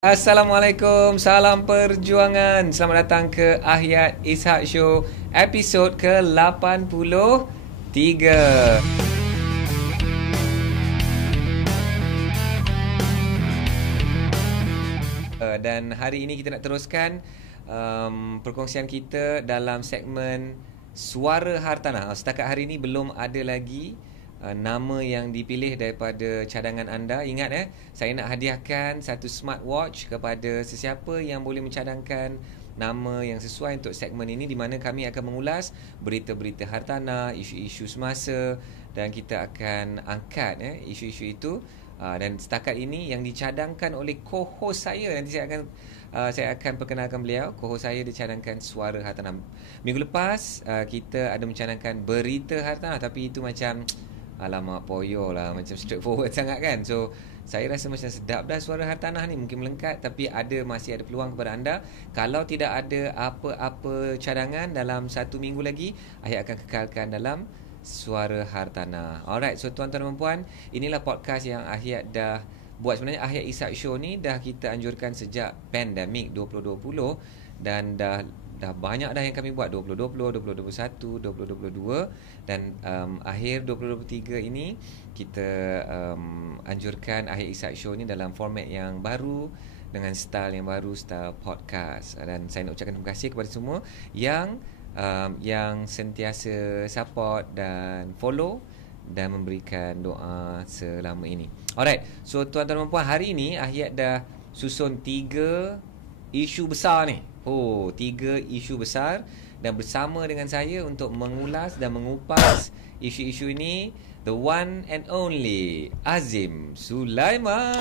Assalamualaikum, salam perjuangan. Selamat datang ke Ahyat Ishak Show episod ke-83. Dan hari ini kita nak teruskan perkongsian kita dalam segmen Suara Hartanah. Setakat hari ini belum ada lagi nama yang dipilih daripada cadangan anda. Ingat saya nak hadiahkan satu smartwatch kepada sesiapa yang boleh mencadangkan nama yang sesuai untuk segmen ini, di mana kami akan mengulas berita-berita hartanah, isu-isu semasa, dan kita akan angkat isu-isu itu. Dan setakat ini yang dicadangkan oleh co-host saya, nanti saya akan perkenalkan beliau. Co-host saya dicadangkan Suara Hartanah. Minggu lepas kita ada mencadangkan berita hartanah, tapi itu macam alamak poyo lah, macam straightforward sangat kan. So saya rasa macam sedap dah Suara Hartanah ni, mungkin melengkap, tapi masih ada peluang kepada anda. Kalau tidak ada apa-apa cadangan dalam satu minggu lagi, Ahyat akan kekalkan dalam Suara Hartanah. Alright, so tuan-tuan dan puan, inilah podcast yang Ahyat dah buat. Sebenarnya Ahyat Ishak Show ni dah kita anjurkan sejak pandemik 2020, dan dah banyak dah yang kami buat, 2020, 2021, 2022, dan akhir 2023 ini kita anjurkan Ahyat Ishak Show ni dalam format yang baru, dengan style yang baru, style podcast. Dan saya nak ucapkan terima kasih kepada semua yang sentiasa support dan follow dan memberikan doa selama ini. Alright, so tuan-tuan dan puan, hari ini Ahyat dah susun 3 isu besar ni. 3 isu besar, dan bersama dengan saya untuk mengulas dan mengupas isu-isu ini, the one and only Azim Sulaiman.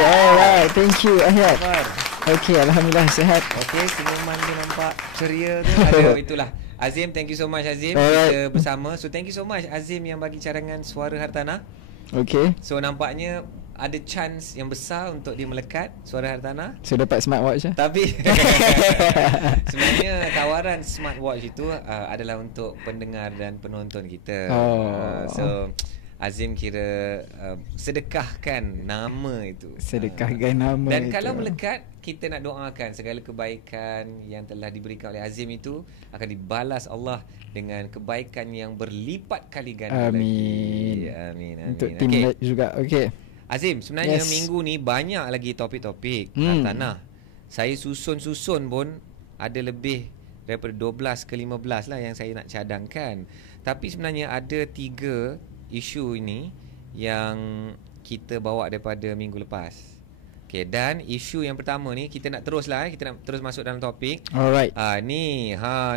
Alright, thank you Ahyat. Okay, Alhamdulillah sihat. Okay, senyuman dia nampak ceria tu. Ada, itulah Azim, thank you so much Azim. Kita bersama. So thank you so much Azim yang bagi cadangan Suara Hartanah. Okay. So nampaknya ada chance yang besar untuk dia melekat Suara Hartanah. So dapat smartwatch lah. Tapi sebenarnya tawaran smartwatch itu adalah untuk pendengar dan penonton kita. So Azim kira sedekahkan nama itu. Sedekahkan nama dan itu. Kalau melekat, kita nak doakan segala kebaikan yang telah diberikan oleh Azim itu akan dibalas Allah dengan kebaikan yang berlipat kali ganda lagi. Amin. Untuk tim juga. Okay Azim, sebenarnya minggu ni banyak lagi topik-topik hartanah. Saya susun pun ada lebih daripada 12 ke 15 lah yang saya nak cadangkan. Tapi sebenarnya ada 3 isu ini yang kita bawa daripada minggu lepas. Okay, dan isu yang pertama ni kita nak terus masuk dalam topik. Alright.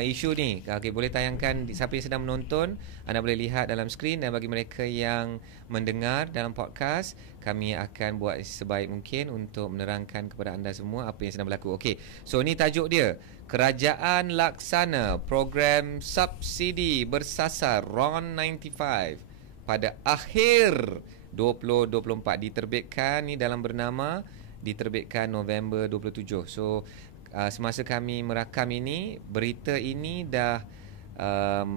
Isu ni. Okay, boleh tayangkan siapa yang sedang menonton, anda boleh lihat dalam skrin, dan bagi mereka yang mendengar dalam podcast, kami akan buat sebaik mungkin untuk menerangkan kepada anda semua apa yang sedang berlaku. Okay, so ni tajuk dia. Kerajaan laksana program subsidi bersasar RON 95 pada akhir 2024, diterbitkan November 27. So semasa kami merakam ini, berita ini dah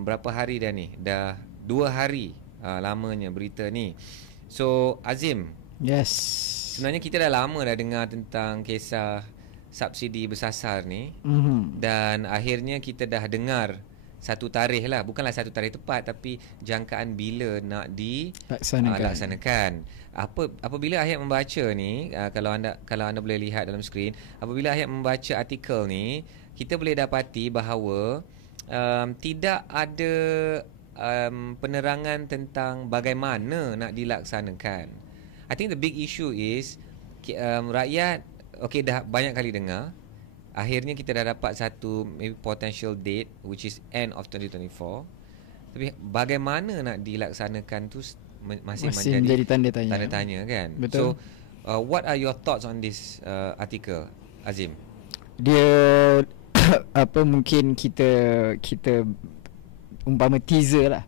berapa hari dah ni? Dah 2 hari lamanya berita ni. So Azim, yes, sebenarnya kita dah lama dah dengar tentang kisah subsidi bersasar ni. Dan akhirnya kita dah dengar satu tarikh lah, bukanlah satu tarikh tepat, tapi jangkaan bila nak dilaksanakan. Apabila Ahyat membaca ni, kalau anda boleh lihat dalam skrin, apabila Ahyat membaca artikel ni, kita boleh dapati bahawa tidak ada penerangan tentang bagaimana nak dilaksanakan. I think the big issue is rakyat dah banyak kali dengar. Akhirnya kita dah dapat satu maybe potential date, which is end of 2024. Tapi bagaimana nak dilaksanakan tu masih menjadi tanda tanya kan. Betul. So what are your thoughts on this article, Azim? Dia mungkin kita umpama teaser lah.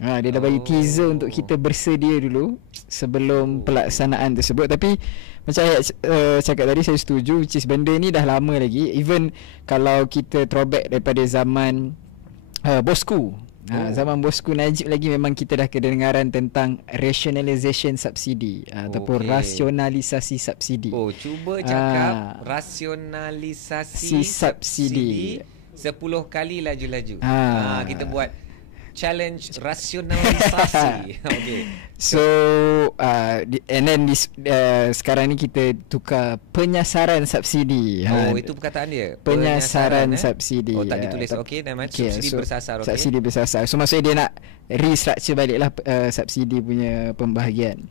Dia dah bagi teaser untuk kita bersedia dulu sebelum pelaksanaan tersebut. Tapi macam Ayat cakap tadi, saya setuju, which is benda ni dah lama lagi. Even kalau kita throwback daripada zaman bosku Zaman bosku Najib lagi memang kita dah kedengaran tentang rationalization subsidi ataupun rasionalisasi subsidi. Cuba cakap rasionalisasi subsidi 10 kali laju-laju. Kita buat challenge rasionalisasi. Okay. So and then sekarang ni kita tukar penyasaran subsidi. Itu perkataan dia. Penyasaran subsidi. Tak ditulis subsidi bersasar. Subsidi bersasar. So maksudnya dia nak restructure baliklah subsidi punya pembahagian.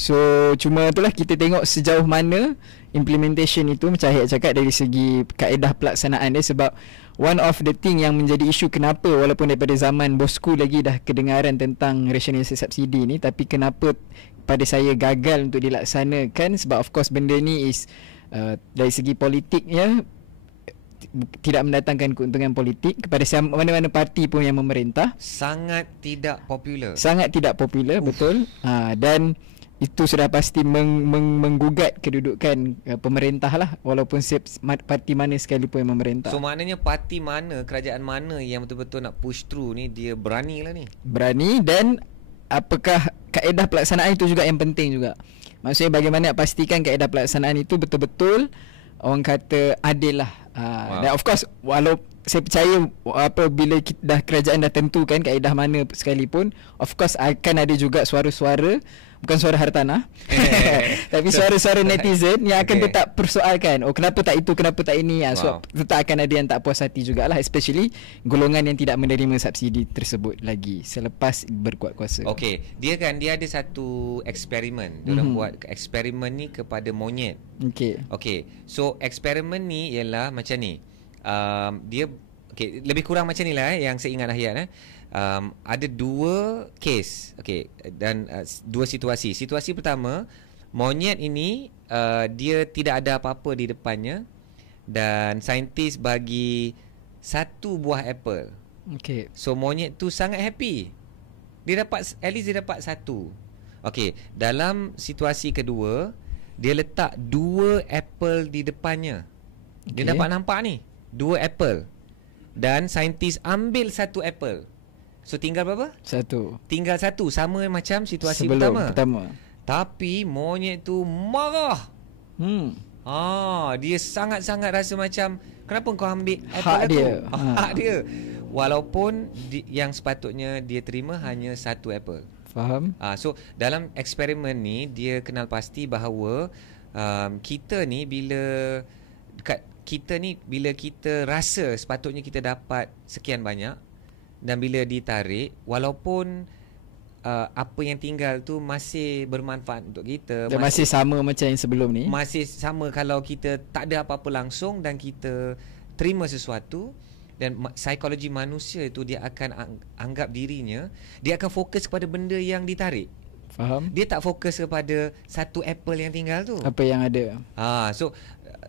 So cuma itulah kita tengok sejauh mana implementation itu, macam Ahid cakap, dari segi kaedah pelaksanaan dia. Sebab one of the thing yang menjadi isu kenapa walaupun daripada zaman bosku lagi dah kedengaran tentang rasionalisasi subsidi ni, tapi kenapa pada saya gagal untuk dilaksanakan, sebab of course benda ni is dari segi politiknya tidak mendatangkan keuntungan politik kepada mana-mana parti pun yang memerintah. Sangat tidak popular. Betul. Dan itu sudah pasti menggugat kedudukan pemerintah lah, walaupun parti mana sekalipun yang memerintah. So maknanya parti mana, kerajaan mana yang betul-betul nak push through ni, dia berani lah ni. Berani, dan apakah kaedah pelaksanaan itu juga yang penting juga. Maksudnya bagaimana nak pastikan kaedah pelaksanaan itu betul-betul orang kata adil lah. Dan of course walau saya percaya apabila kerajaan dah tentukan kaedah mana sekalipun, of course akan ada juga suara-suara, bukan suara hartanah tapi suara-suara netizen yang akan tetap persoalkan, kenapa tak itu, kenapa tak ini. So tetap akan ada yang tak puas hati jugalah, especially golongan yang tidak menerima subsidi tersebut lagi selepas berkuat kuasa. Dia ada satu eksperimen. Diorang buat eksperimen ni kepada monyet. So eksperimen ni ialah macam ni. Dia lebih kurang macam ni lah yang saya ingat Ahiyat. Ada 2 kes, dan 2 situasi. Situasi pertama, monyet ini dia tidak ada apa-apa di depannya, dan saintis bagi 1 buah apple. So monyet tu sangat happy. Dia dapat, at least dia dapat 1. Dalam situasi kedua, dia letak 2 apple di depannya. Dia dapat nampak ni 2 apple, dan saintis ambil 1 apple. So tinggal berapa? 1. Tinggal 1, sama macam situasi pertama. Tapi monyet tu marah. Dia sangat-sangat rasa macam, kenapa kau ambil apple aku? Hak dia. Walaupun yang sepatutnya dia terima hanya 1 apple. Faham? So dalam eksperimen ni dia kenal pasti bahawa kita ni bila kita rasa sepatutnya kita dapat sekian banyak, dan bila ditarik, walaupun apa yang tinggal tu masih bermanfaat untuk kita, dan masih sama macam yang sebelum ni, masih sama kalau kita tak ada apa-apa langsung dan kita terima sesuatu, dan psikologi manusia itu dia akan anggap dirinya, dia akan fokus kepada benda yang ditarik. Faham? Dia tak fokus kepada 1 apple yang tinggal tu, apa yang ada.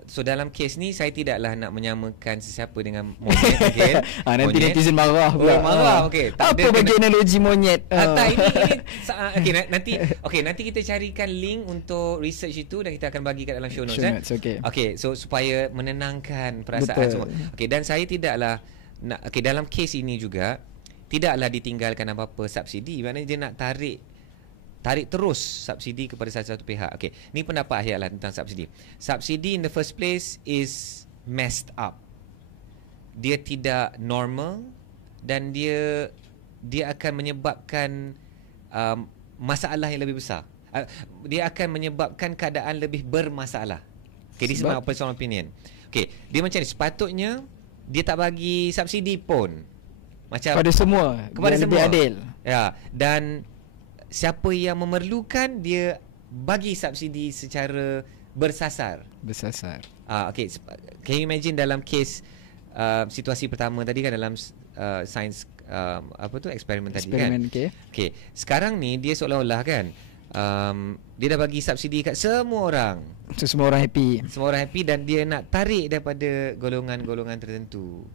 So dalam kes ni saya tidaklah nak menyamakan sesiapa dengan monyet. Nanti netizen marah pula. Apa bagi analogi monyet? Nanti kita carikan link untuk research itu dan kita akan bagi kat dalam show notes. So supaya menenangkan perasaan semua. Dan saya tidaklah nak, dalam kes ini juga tidaklah ditinggalkan apa-apa subsidi. Maknanya dia nak tarik terus subsidi kepada satu pihak. Ni pendapat Ahiyat lah tentang subsidi. Subsidi in the first place is messed up. Dia tidak normal, dan dia akan menyebabkan masalah yang lebih besar. Dia akan menyebabkan keadaan lebih bermasalah. This is my personal opinion. Dia macam ni, sepatutnya dia tak bagi subsidi pun, macam kepada semua, lebih adil. Dan siapa yang memerlukan, dia bagi subsidi secara bersasar. Can you imagine dalam kes situasi pertama tadi kan, dalam sains eksperimen tadi kan. Sekarang ni dia seolah-olah kan dia dah bagi subsidi kat semua orang. So semua orang happy, dan dia nak tarik daripada golongan-golongan tertentu.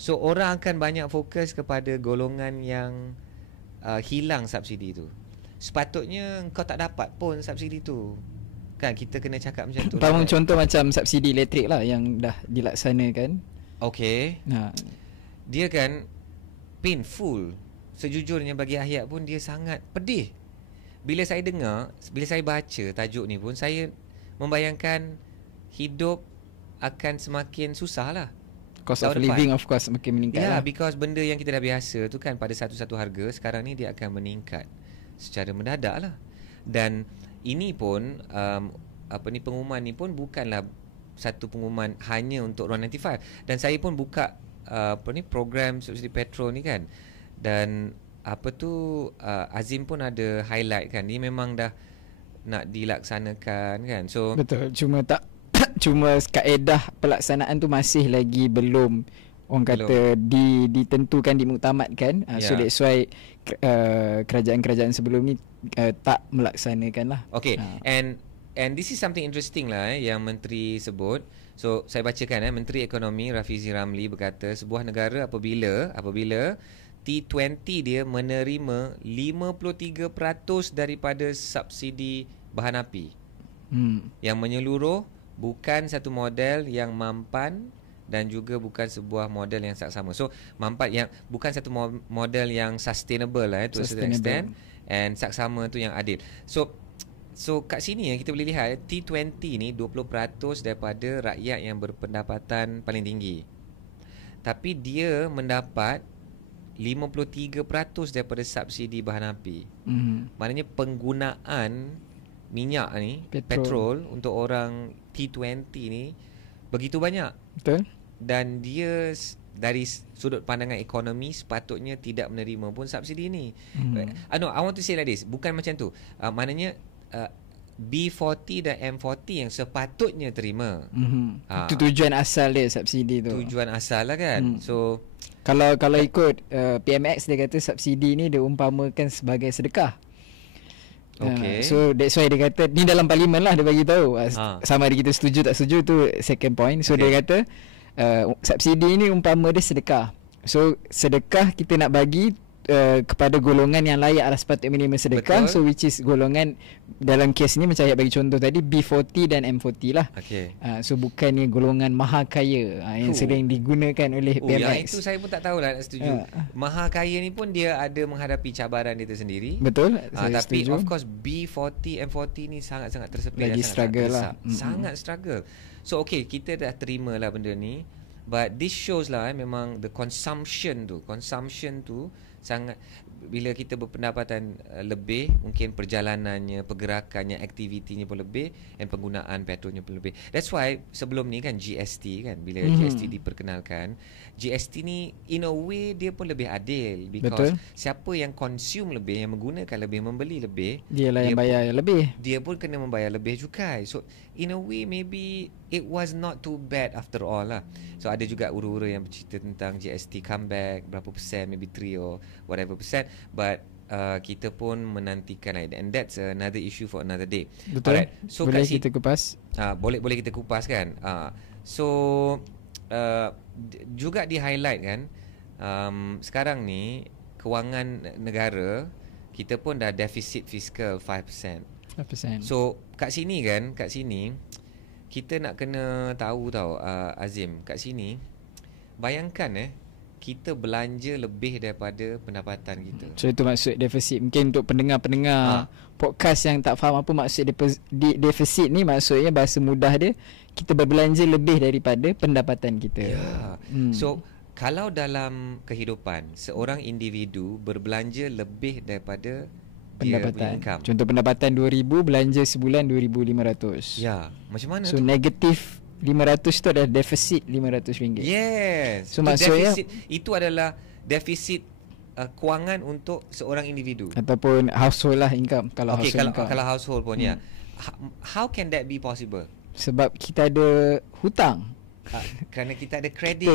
So orang akan banyak fokus kepada golongan yang hilang subsidi tu. Sepatutnya kau tak dapat pun subsidi tu. Kan kita kena cakap macam tu. Contoh macam subsidi elektrik lah yang dah dilaksanakan. Dia kan painful. Sejujurnya bagi Ahyat pun dia sangat pedih. Bila saya dengar, bila saya baca tajuk ni pun, saya membayangkan hidup akan semakin susah lah. Cost of living of course makin meningkat lah. Because benda yang kita dah biasa tu kan pada satu-satu harga, sekarang ni dia akan meningkat secara mendadak lah. Dan ini pun pengumuman ni pun bukanlah satu pengumuman hanya untuk RON 95. Dan saya pun buka program subsidi petrol ni kan. Dan Azim pun ada highlight kan, ni memang dah nak dilaksanakan kan. So betul, cuma kaedah pelaksanaan tu masih lagi belum orang kata ditentukan, dimuktamadkan. So that's why kerajaan-kerajaan sebelum ni tak melaksanakan lah. Okay. And this is something interesting lah yang menteri sebut. So saya bacakan Menteri Ekonomi Rafizi Ramli berkata sebuah negara apabila T20 dia menerima 53% daripada subsidi bahan api yang menyeluruh, bukan satu model yang mampan dan juga bukan sebuah model yang saksama. So mampan yang bukan satu model yang sustainable lah to a certain extent, and saksama tu yang adil. So kat sini kita boleh lihat T20 ni 20% daripada rakyat yang berpendapatan paling tinggi. Tapi dia mendapat 53% daripada subsidi bahan api. Maknanya penggunaan minyak ni, petrol untuk orang T20 ni begitu banyak. Betul. Dan dia dari sudut pandangan ekonomi sepatutnya tidak menerima pun subsidi ni. No, I want to say like this, bukan macam tu. Maknanya B40 dan M40 yang sepatutnya terima. Itu tujuan asal dia subsidi tu. Tujuan asal lah kan. So kalau ikut PMX dia kata subsidi ni dia umpamakan sebagai sedekah. Okay. So that's why dia kata ni dalam parlimen lah dia bagi tahu. Sama ada kita setuju tak setuju tu second point. So dia kata subsidi ni umpama dia sedekah. So sedekah kita nak bagi kepada golongan yang layak lah sepatutnya menerima sedekah. Betul. So which is golongan dalam kes ni macam saya bagi contoh tadi B40 dan M40 lah. So bukannya golongan maha kaya yang sering digunakan oleh PMX. Yang itu saya pun tak tahulah nak setuju. Maha kaya ni pun dia ada menghadapi cabaran dia tersendiri. Betul. Tapi setuju. Of course B40, M40 ni sangat-sangat tersepit. Lagi struggle lah. Sangat struggle. So okay, kita dah terima lah benda ni. But this shows lah memang the consumption tu sangat, bila kita berpendapatan lebih, mungkin perjalanannya, pergerakannya, aktivitinya pun lebih, dan penggunaan petrolnya pun lebih. That's why sebelum ni kan GST kan, bila GST diperkenalkan, GST ni in a way dia pun lebih adil, because siapa yang consume lebih, yang menggunakan lebih, membeli lebih, dialah yang bayar lebih. Dia pun kena membayar lebih cukai. So in a way maybe it was not too bad after all lah. So ada juga ura-ura yang bercerita tentang GST comeback berapa persen, maybe 3 or whatever percent. But kita pun menantikan lah, and that's another issue for another day. Betul. Alright. So boleh kita kupas? Boleh kita kupas kan. So juga di highlight kan, sekarang ni kewangan negara kita pun dah defisit fiskal 5%. So kat sini kita nak kena tahu Azim, kat sini bayangkan kita belanja lebih daripada pendapatan kita. So itu maksud defisit. Mungkin untuk pendengar-pendengar podcast yang tak faham apa maksud defisit ni, maksudnya bahasa mudah dia, kita berbelanja lebih daripada pendapatan kita. So kalau dalam kehidupan seorang individu berbelanja lebih daripada pendapatan, contoh pendapatan 2,000, belanja sebulan 2,500. Macam mana so, tu? Negatif 500 tu adalah defisit RM500. Yes. So maksudnya itu adalah defisit kewangan untuk seorang individu ataupun household lah, income. Kalau household pun how can that be possible? Sebab kita ada hutang. Kerana kita ada kredit.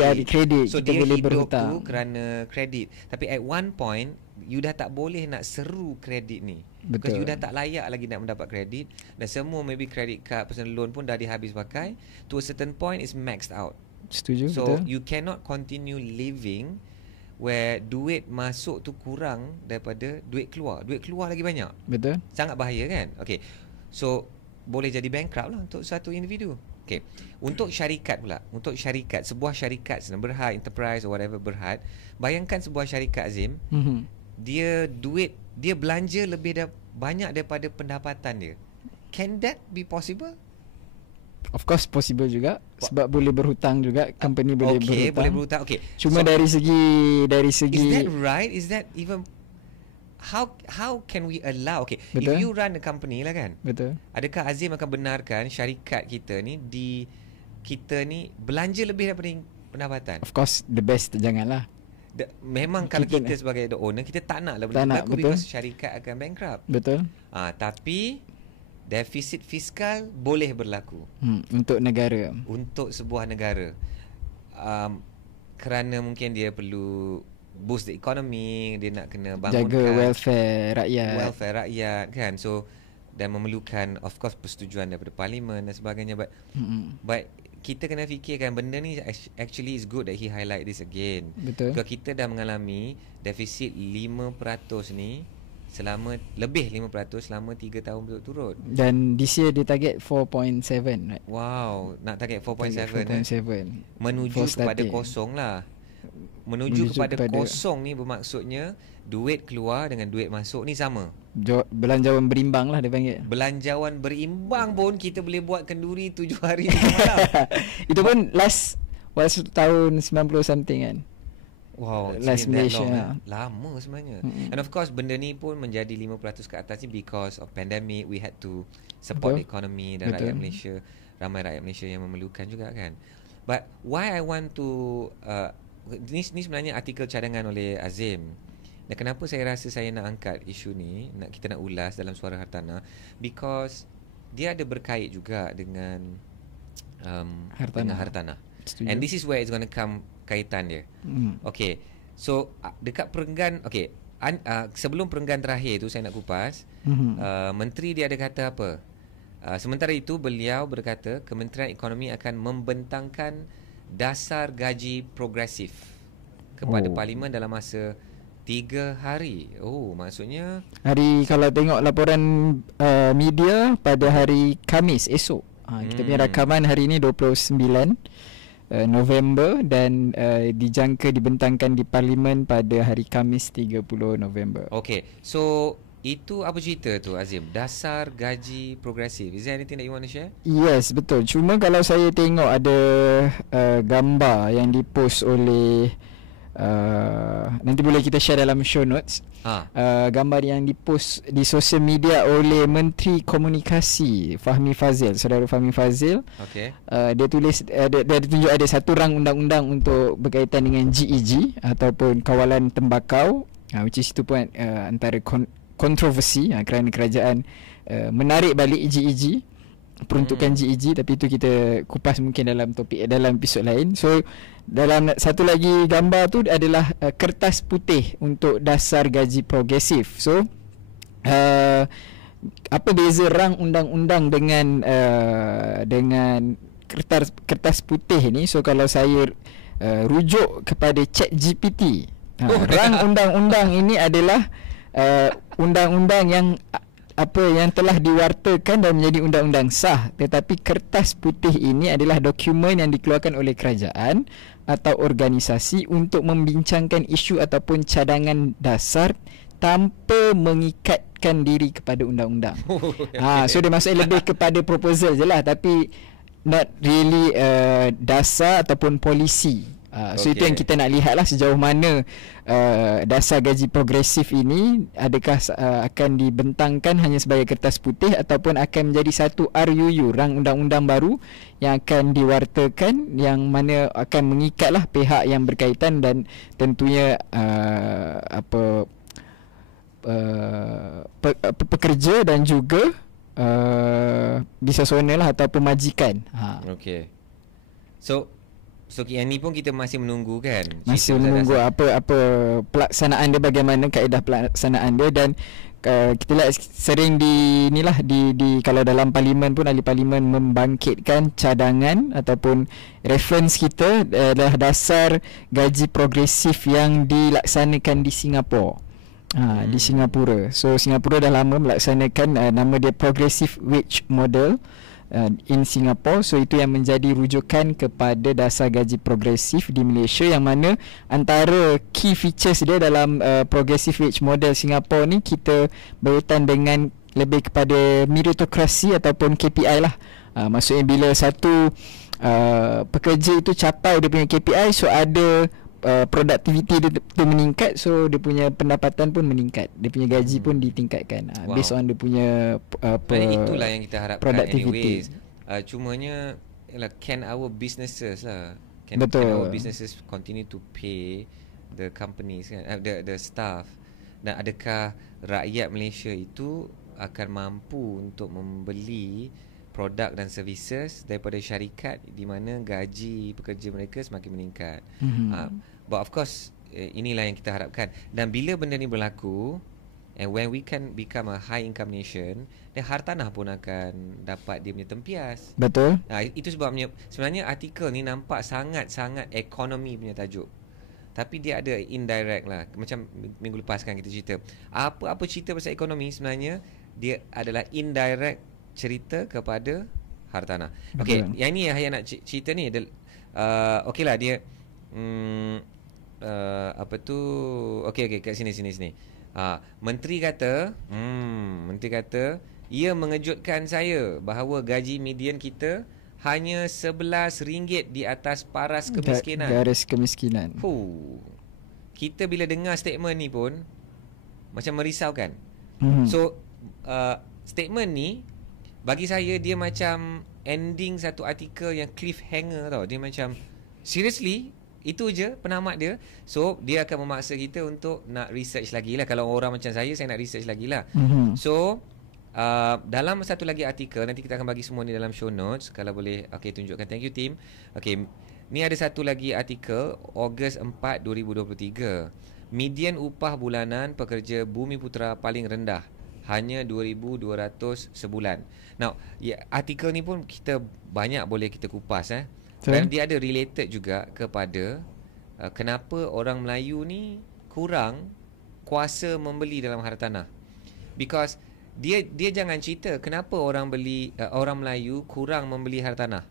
So kita dia boleh hidup berhutang tu kerana kredit. Tapi at one point you dah tak boleh nak seru kredit ni. Because you dah tak layak lagi nak mendapat kredit, dan semua maybe credit card, personal loan pun dah dihabis pakai. To a certain point it's maxed out. Setuju. So betul. You cannot continue living where duit masuk tu kurang daripada duit keluar. Duit keluar lagi banyak. Betul. Sangat bahaya kan. Okay. So boleh jadi bankrupt lah untuk satu individu. Okay. Untuk syarikat pula, sebuah syarikat Berhad Enterprise or whatever Berhad, bayangkan sebuah syarikat Azim, dia belanja lebih banyak daripada pendapatan dia. Can that be possible? Of course possible juga, sebab boleh berhutang juga, company boleh berhutang. Boleh berhutang. Okay. Cuma dari segi Is that right? Is that even how can we allow? Okay, betul. If you run a company lah kan. Betul. Adakah Azim akan benarkan syarikat kita ni belanja lebih daripada pendapatan? Of course the best janganlah. Memang kalau kita sebagai the owner, kita tak nak lah benda berlaku, because syarikat akan bankrupt. Betul. Tapi defisit fiskal boleh berlaku untuk negara, untuk sebuah negara, kerana mungkin dia perlu boost the economy, dia nak kena bangunkan, jaga welfare rakyat kan. So, dan memerlukan of course persetujuan daripada parlimen dan sebagainya. But kita kena fikirkan benda ni actually is good that he highlight this again. Betul. Kalau kita dah mengalami defisit 5% ni selama 5% selama 3 tahun berturut-turut. Dan this year dia target 4.7, right? Wow, nak target 4.7 menuju kepada kosong lah. Menuju kepada kosong ni bermaksudnya duit keluar dengan duit masuk ni sama. Belanjawan berimbang lah dia panggil. Belanjawan berimbang pun kita boleh buat kenduri 7 hari malam. Itu pun last tahun 90 something kan. Wow, last Malaysia lama sebenarnya. And of course benda ni pun menjadi 5% ke atas ni because of pandemic. We had to support the economy dan rakyat Malaysia, ramai rakyat Malaysia yang memerlukan juga kan. But why I want to ni sebenarnya artikel cadangan oleh Azim. Dan kenapa saya rasa saya nak angkat isu ni, kita nak ulas dalam Suara Hartanah, because dia ada berkait juga dengan hartanah. And this is where it's going to come kaitan dia. Okay, so dekat perenggan, okay, sebelum perenggan terakhir tu saya nak kupas, menteri dia ada kata apa. Sementara itu beliau berkata Kementerian Ekonomi akan membentangkan dasar gaji progresif kepada parlimen dalam masa 3 hari. Maksudnya kalau tengok laporan media pada hari Khamis esok, kita punya rakaman hari ini 29 November dan dijangka dibentangkan di parlimen pada hari Khamis 30 November. Okay, so itu apa cerita tu Azim? Dasar gaji progresif. Is there anything that you want to share? Yes, betul. Cuma kalau saya tengok ada gambar yang dipost oleh nanti boleh kita share dalam show notes. Gambar yang dipost di sosial media oleh Menteri Komunikasi Saudara Fahmi Fadzil. Okay. Dia tulis dia tunjuk ada satu rang undang-undang untuk berkaitan dengan GEG ataupun kawalan tembakau, which is itu pun antara kontroversi kerana kerajaan menarik balik GEG, peruntukan GEG, tapi itu kita kupas mungkin dalam episod lain. So dalam satu lagi gambar tu adalah kertas putih untuk dasar gaji progresif. So apa beza rang undang-undang dengan kertas putih ni? So kalau saya rujuk kepada ChatGPT, rang undang-undang ini adalah undang-undang yang telah diwartakan dan menjadi undang-undang sah, tetapi kertas putih ini adalah dokumen yang dikeluarkan oleh kerajaan atau organisasi untuk membincangkan isu ataupun cadangan dasar tanpa mengikatkan diri kepada undang-undang. So dia maksudnya lebih kepada proposal je lah, tapi not really dasar ataupun polisi. So itu yang kita nak lihat lah, sejauh mana dasar gaji progresif ini adakah akan dibentangkan hanya sebagai kertas putih ataupun akan menjadi satu RUU, rang undang-undang baru yang akan diwartakan, yang mana akan mengikatlah pihak yang berkaitan dan tentunya pekerja dan juga bisasona lah atau pemajikan. Okay. So yang ni pun kita masih menunggu kan? Masih menunggu apa pelaksanaan dia, bagaimana kaedah pelaksanaan dia. Dan kita lihat sering di kalau dalam parlimen pun ahli parlimen membangkitkan cadangan ataupun reference kita adalah dasar gaji progresif yang dilaksanakan di Singapura. Di Singapura. So Singapura dah lama melaksanakan nama dia Progressive Wage Model in Singapore. So itu yang menjadi rujukan kepada dasar gaji progresif di Malaysia, yang mana antara key features dia dalam Progressive Wage Model Singapore ni, kita berkaitan dengan lebih kepada meritokrasi ataupun KPI lah. Maksudnya bila satu pekerja itu capai dia punya KPI, so ada productivity dia tu meningkat, so dia punya pendapatan pun meningkat, dia punya gaji pun ditingkatkan based on dia punya itulah yang kita harapkan productivity. Anyways. Cumanya can our businesses lah, can our businesses continue to pay the companies kan, the staff, dan adakah rakyat Malaysia itu akan mampu untuk membeli produk dan services daripada syarikat di mana gaji pekerja mereka semakin meningkat. But of course inilah yang kita harapkan. Dan bila benda ni berlaku, and when we can become a high income nation, then hartanah pun akan dapat dia punya tempias. Betul. Itu sebabnya sebenarnya artikel ni nampak sangat-sangat ekonomi punya tajuk, tapi dia ada indirect lah. Macam minggu lepas kan kita cerita apa-apa cerita pasal ekonomi, sebenarnya dia adalah indirect cerita kepada hartanah. Okey, yang ni yang nak cerita ni okey lah dia apa tu, okey kat sini. Menteri kata ia mengejutkan saya bahawa gaji median kita hanya RM11 di atas paras kemiskinan. Garis kemiskinan. Kita bila dengar statement ni pun macam merisaukan. So statement ni bagi saya dia macam ending satu artikel yang cliffhanger tau. Dia macam seriously itu je penamat dia. So dia akan memaksa kita untuk nak research lagi lah. Kalau orang macam saya nak research lagi lah. So dalam satu lagi artikel, nanti kita akan bagi semua ni dalam show notes kalau boleh. Okay, tunjukkan. Thank you team. Okay, ni ada satu lagi artikel Ogos 4, 2023. Median upah bulanan pekerja Bumi Putera paling rendah, hanya 2,200 sebulan. Now, artikel ni pun kita banyak boleh kita kupas dan dia ada related juga kepada kenapa orang Melayu ni kurang kuasa membeli dalam hartanah. Because dia jangan cerita kenapa orang Melayu kurang membeli hartanah.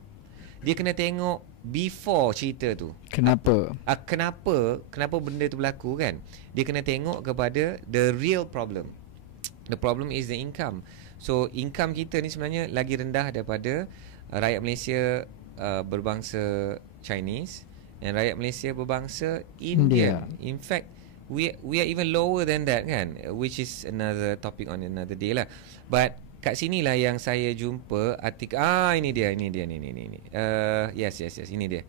Dia kena tengok before cerita tu. Kenapa? Kenapa benda tu berlaku kan? Dia kena tengok kepada the real problem. The problem is the income. So income kita ni sebenarnya lagi rendah daripada rakyat Malaysia berbangsa Chinese dan rakyat Malaysia berbangsa Indian. In fact, we are even lower than that kan, which is another topic on another day lah. But kat sinilah yang saya jumpa artikel. Ini dia. Yes, ini dia.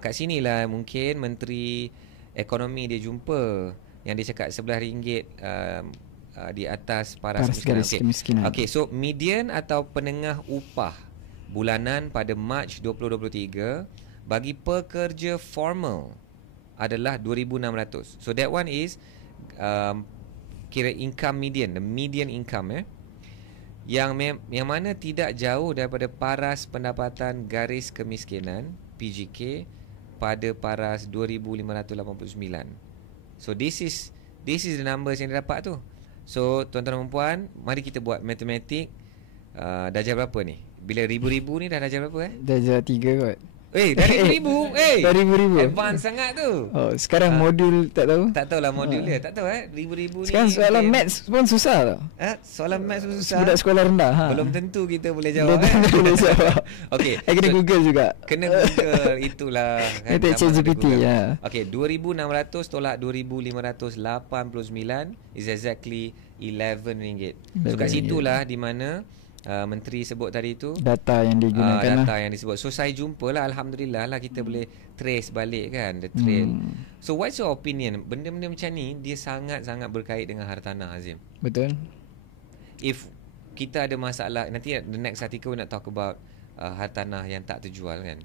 Kat sinilah mungkin Menteri Ekonomi dia jumpa yang dia cakap RM11 di atas paras kemiskinan. Okay, so median atau penengah upah bulanan pada Mac 2023 bagi pekerja formal adalah 2,600. So that one is kira income median, the median income yang mana tidak jauh daripada paras pendapatan garis kemiskinan PGK pada paras 2,589. So this is the numbers yang dia dapat tu. So tuan-tuan dan puan, mari kita buat matematik. Darjah berapa ni? Bila ribu-ribu ni dah darjah berapa Darjah 3 kot. Dah ribu-ribu. Dah ribu-ribu. Advance sangat tu. Sekarang modul tak tahu. Tak tahulah modul dia. Tak tahu ribu-ribu ni. Sekarang soalan maths pun susah tau. Soalan maths pun susah. Budak sekolah rendah. Belum tentu kita boleh jawab. Boleh jawab. Okey. Kena Google juga. Kena Google. Itulah kan. Kita ChatGPT ya. Okey, 2,600 tolak 2,589 is exactly RM11. So kat situlah di mana Menteri sebut tadi tu data yang digunakan data yang disebut. So saya jumpa lah, alhamdulillah lah kita boleh trace balik kan the trail. So what's your opinion? Benda-benda macam ni dia sangat-sangat berkait dengan hartanah, Azim. Betul. If kita ada masalah, nanti the next article we nak talk about hartanah yang tak terjual kan.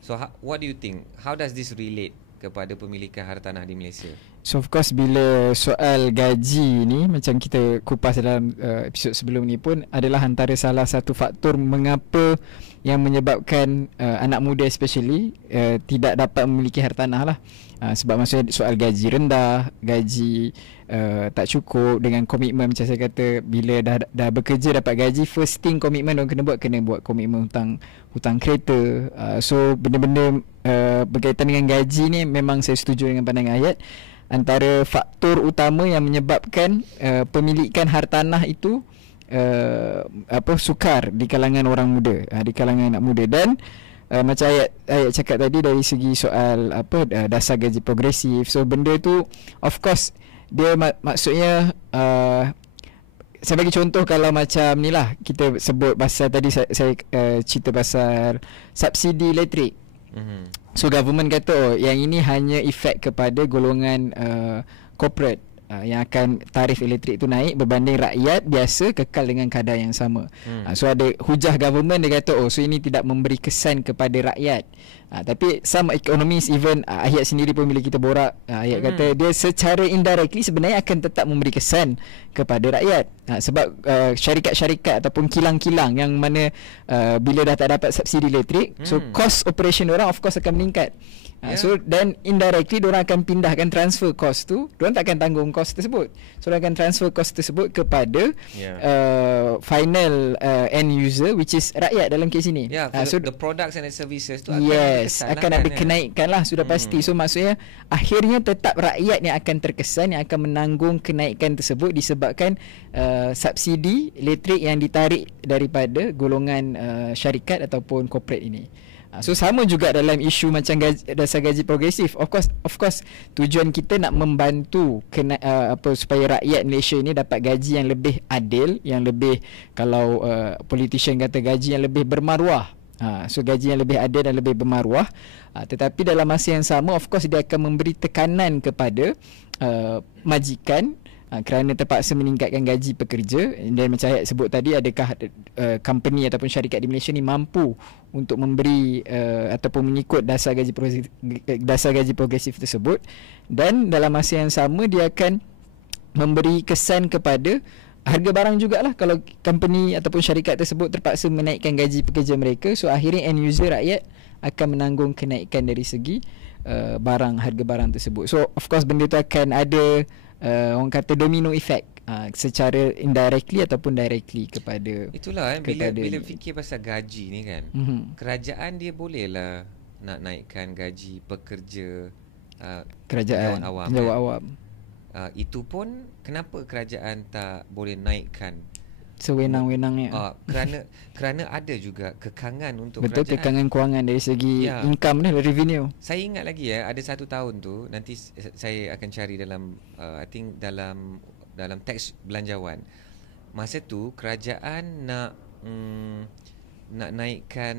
So what do you think? How does this relate kepada pemilikan hartanah di Malaysia? So of course bila soal gaji ni, macam kita kupas dalam episod sebelum ni pun, adalah antara salah satu faktor mengapa yang menyebabkan anak muda especially tidak dapat memiliki hartanah lah. Sebab maksudnya soal gaji rendah, gaji tak cukup, dengan komitmen macam saya kata, bila dah bekerja dapat gaji, first thing komitmen orang kena buat komitmen hutang kereta. So benda-benda berkaitan dengan gaji ni memang saya setuju dengan pandangan Ayat. Antara faktor utama yang menyebabkan pemilikan hartanah itu sukar di kalangan orang muda, di kalangan anak muda. Dan macam ayat cakap tadi dari segi soal dasar gaji progresif. So benda tu of course dia maksudnya saya bagi contoh, kalau macam ni lah, kita sebut pasal tadi saya cerita pasal subsidi elektrik. So government kata yang ini hanya efek kepada golongan corporate, yang akan tarif elektrik tu naik berbanding rakyat biasa kekal dengan kadar yang sama. So ada hujah government, dia kata so ini tidak memberi kesan kepada rakyat. Tapi some economists, even Ayat sendiri pun bila kita borak, Ayat kata dia secara indirectly sebenarnya akan tetap memberi kesan kepada rakyat. Sebab syarikat-syarikat ataupun kilang-kilang yang mana bila dah tak dapat subsidi elektrik, so cost operation orang of course akan meningkat. So dan indirectly diorang akan pindahkan, transfer cost tu, diorang tak akan tanggung cost tersebut. So diorang akan transfer cost tersebut kepada final end user, which is rakyat dalam kes ini. So the products and the services tu akan ada kenaikan lah, sudah pasti. So maksudnya akhirnya tetap rakyat yang akan terkesan, yang akan menanggung kenaikan tersebut disebabkan subsidi elektrik yang ditarik daripada golongan syarikat ataupun corporate ini. So sama juga dalam isu macam dasar gaji progresif. Of course tujuan kita nak membantu supaya rakyat Malaysia ini dapat gaji yang lebih adil, yang lebih, kalau politician kata, gaji yang lebih bermaruah. So gaji yang lebih adil dan lebih bermaruah. Tetapi dalam masa yang sama of course dia akan memberi tekanan kepada majikan kerana terpaksa meningkatkan gaji pekerja. Dan macam saya sebut tadi, adakah company ataupun syarikat di Malaysia ni mampu untuk memberi ataupun mengikut dasar gaji progresif tersebut. Dan dalam masa yang sama dia akan memberi kesan kepada harga barang jugalah. Kalau company ataupun syarikat tersebut terpaksa menaikkan gaji pekerja mereka, so akhirnya end user rakyat akan menanggung kenaikan dari segi harga barang tersebut. So of course benda tu akan ada orang kata domino effect, secara indirectly ataupun directly kepada. Itulah bila fikir pasal gaji ni kan, kerajaan dia bolehlah nak naikkan gaji pekerja, kerajaan awam. Itu pun kenapa kerajaan tak boleh naikkan sewenang-wenangnya? Kerana ada juga kekangan untuk betul, kerajaan. kekangan kewangan dari segi income ni, revenue. Saya ingat lagi ada 1 tahun tu, nanti saya akan cari dalam I think dalam teks belanjawan. Masa tu kerajaan nak naikkan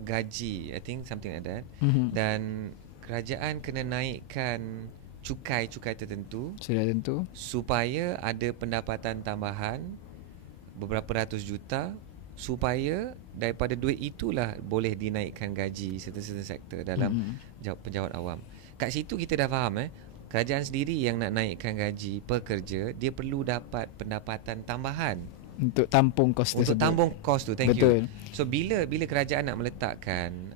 gaji, I think something like that. Dan kerajaan kena naikkan cukai tertentu, sudah tentu, supaya ada pendapatan tambahan beberapa ratus juta, supaya daripada duit itulah boleh dinaikkan gaji certain sektor dalam pejabat awam. Kat situ kita dah faham kerajaan sendiri yang nak naikkan gaji pekerja, dia perlu dapat pendapatan tambahan untuk tampung kos tersebut. Untuk tampung kos tu. Betul. So bila kerajaan nak meletakkan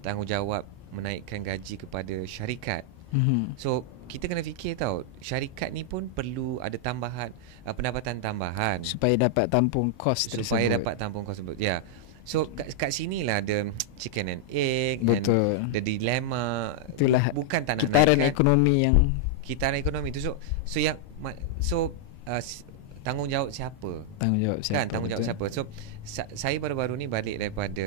tanggungjawab menaikkan gaji kepada syarikat, so kita kena fikir tau, syarikat ni pun perlu ada tambahan pendapatan tambahan supaya dapat tampung kos tersebut. So kat sinilah ada chicken and egg. Betul. And the dilemma. Itulah bukan tak nak kitaran naikkan kitaran ekonomi tu. So tanggungjawab siapa? Tanggungjawab siapa? So saya baru-baru ni balik daripada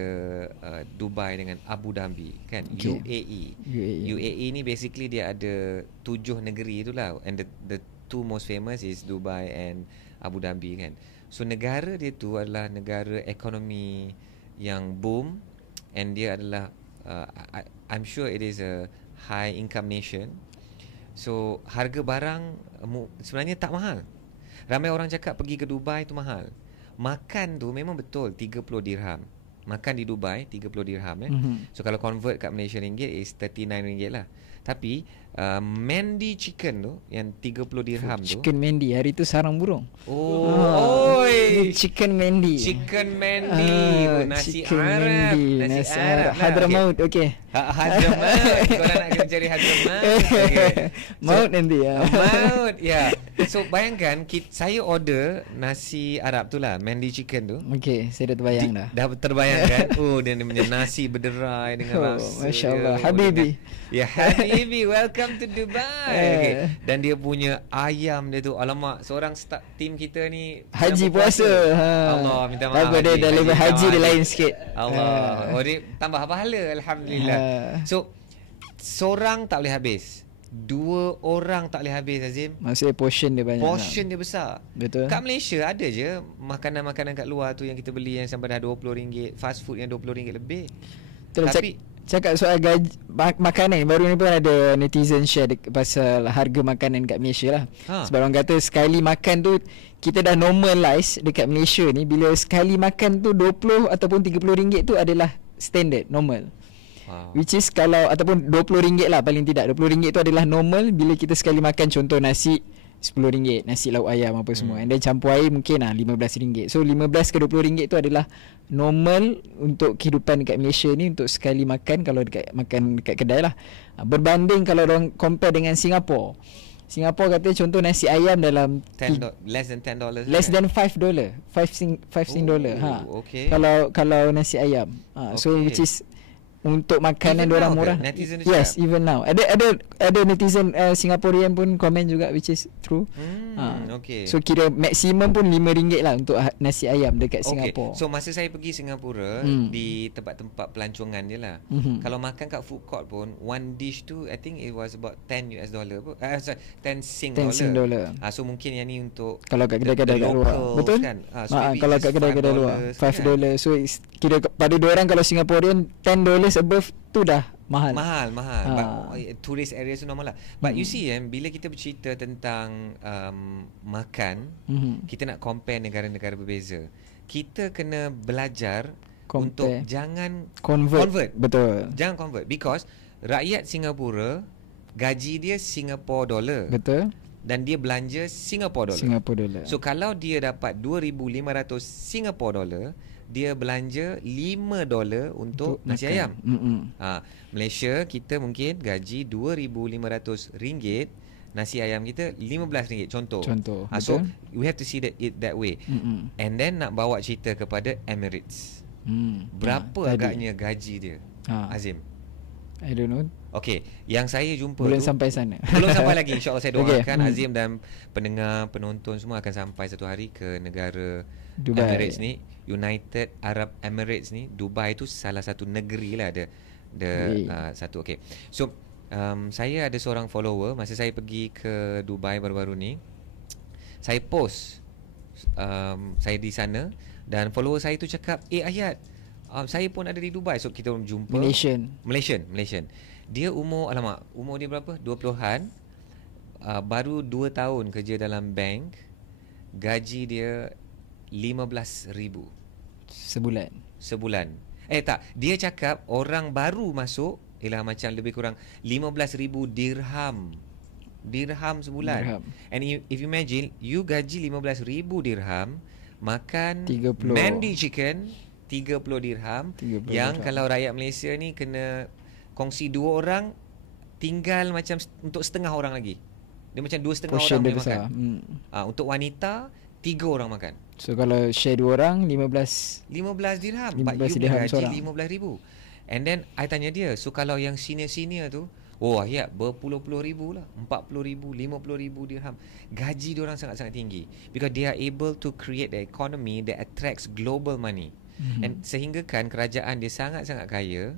Dubai dengan Abu Dhabi kan, UAE ni basically dia ada 7 negeri itulah, and the 2 most famous is Dubai and Abu Dhabi kan. So negara dia tu adalah negara ekonomi yang boom, and dia adalah I'm sure it is a high income nation. So harga barang sebenarnya tak mahal. Ramai orang cakap pergi ke Dubai tu mahal. Makan tu memang betul 30 dirham. Makan di Dubai 30 dirham So kalau convert kat Malaysia ringgit is 39 ringgit lah. Tapi Mandy chicken tu yang 30 dirham tu. Chicken Mandy. Hari tu sarang burung. Oi. Chicken Mandy. Chicken Mandy. Nasi Chicken Arab. Mandy. Nasi Arab lah. Hadramaut. Okey. Hadramaut. Kalau nak kena cari Hadramaut. Okay. Maut nanti ya. Maut. Ya. So bayangkan saya order nasi Arab tu lah, Mandy chicken tu. Okey, saya dah terbayang dah. Dah terbayangkan. Dia punya nasi berderai dengan rasa. Masya-Allah. Habibi. Ya, Habibi, welcome to Dubai. Okay. Dan dia punya ayam dia tu, alamak, seorang team kita ni haji puasa. Allah, minta maaf. Dia dah lebih haji dia lain sikit. Allah. Dia tambah pahala, alhamdulillah. So seorang tak boleh habis. 2 orang tak boleh habis, Azim. Maksudnya portion dia banyak. Portion dia besar. Betul. Kat Malaysia ada je makanan-makanan kat luar tu yang kita beli yang sampai dah RM20, fast food yang RM20 lebih. Tapi cakap soal gaji, makanan baru ni pun ada netizen share pasal harga makanan kat Malaysia lah. Sebab orang kata sekali makan tu kita dah normalize dekat Malaysia ni, bila sekali makan tu 20 ataupun RM30 tu adalah standard, normal. Which is kalau ataupun RM20 lah paling tidak. RM20 tu adalah normal bila kita sekali makan, contoh nasi RM10, nasi lauk ayam apa semua. And then campur air mungkin RM15. So 15 ke RM20 tu adalah normal untuk kehidupan dekat Malaysia ni untuk sekali makan kalau makan dekat kedai lah. Berbanding kalau orang compare dengan Singapore. Singapore kata contoh nasi ayam dalam less than $10. Less than $5. $5. Okay. Kalau nasi ayam. So which is untuk makanan diorang murah. Yes, even now. Ada netizen Singaporean pun komen juga, which is true. Okay. So kira maksimum pun RM5 lah untuk nasi ayam dekat Singapore. So masa saya pergi Singapura, di tempat-tempat pelancongan je lah. Kalau makan kat food court pun, one dish tu I think it was about $10 pun. Sorry, 10 Sing dollar. So mungkin yang ni untuk kalau kat kedai-kedai kat luar. Betul kan? So kalau kat kedai-kedai luar $5. So kira pada diorang kalau Singaporean $10 above tu dah mahal. But tourist area tu normal lah. But you see bila kita bercerita tentang makan, kita nak compare negara-negara berbeza. Kita kena belajar untuk jangan convert. Betul. Jangan convert, because rakyat Singapura gaji dia Singapore dollar. Betul. Dan dia belanja Singapore dollar. So kalau dia dapat 2,500 Singapore dollar, dia belanja $5 untuk nasi ayam. Malaysia kita mungkin gaji RM2,500, nasi ayam kita RM15 contoh. So we have to see that way. And then nak bawa cerita kepada Emirates. Berapa agaknya gaji dia, Azim? I don't know. Okay, yang saya jumpa belum sampai sana. Belum sampai lagi. InsyaAllah saya doakan Azim dan pendengar, penonton semua akan sampai satu hari ke negara Dubai. Emirates ni, United Arab Emirates ni. Dubai tu salah satu negeri lah, ada satu. Okay. So saya ada seorang follower masa saya pergi ke Dubai baru-baru ni. Saya post saya di sana, dan follower saya tu cakap, Ayat, saya pun ada di Dubai. So kita jumpa. Malaysian. Dia umur dia berapa? 20-an. Baru 2 tahun kerja dalam bank. Gaji dia RM15,000 sebulan. Tak, dia cakap orang baru masuk ialah macam lebih kurang RM15,000 dirham sebulan. And if you imagine, you gaji RM15,000 dirham, makan 30 Mandy chicken RM30, yang kalau rakyat Malaysia ni kena kongsi 2 orang, tinggal macam untuk setengah orang lagi. Dia macam 2,5 orang boleh makan. Untuk wanita 3 orang makan. So kalau share 2 orang 15 dirham. 15 dirham gaji RM15,000. And then I tanya dia, so kalau yang senior tu, ya berpuluh-puluh ribu lah, RM40,000, RM50,000 dirham. Gaji diorang sangat-sangat tinggi, because they are able to create the economy that attracts global money. And sehingga kan kerajaan dia sangat-sangat kaya,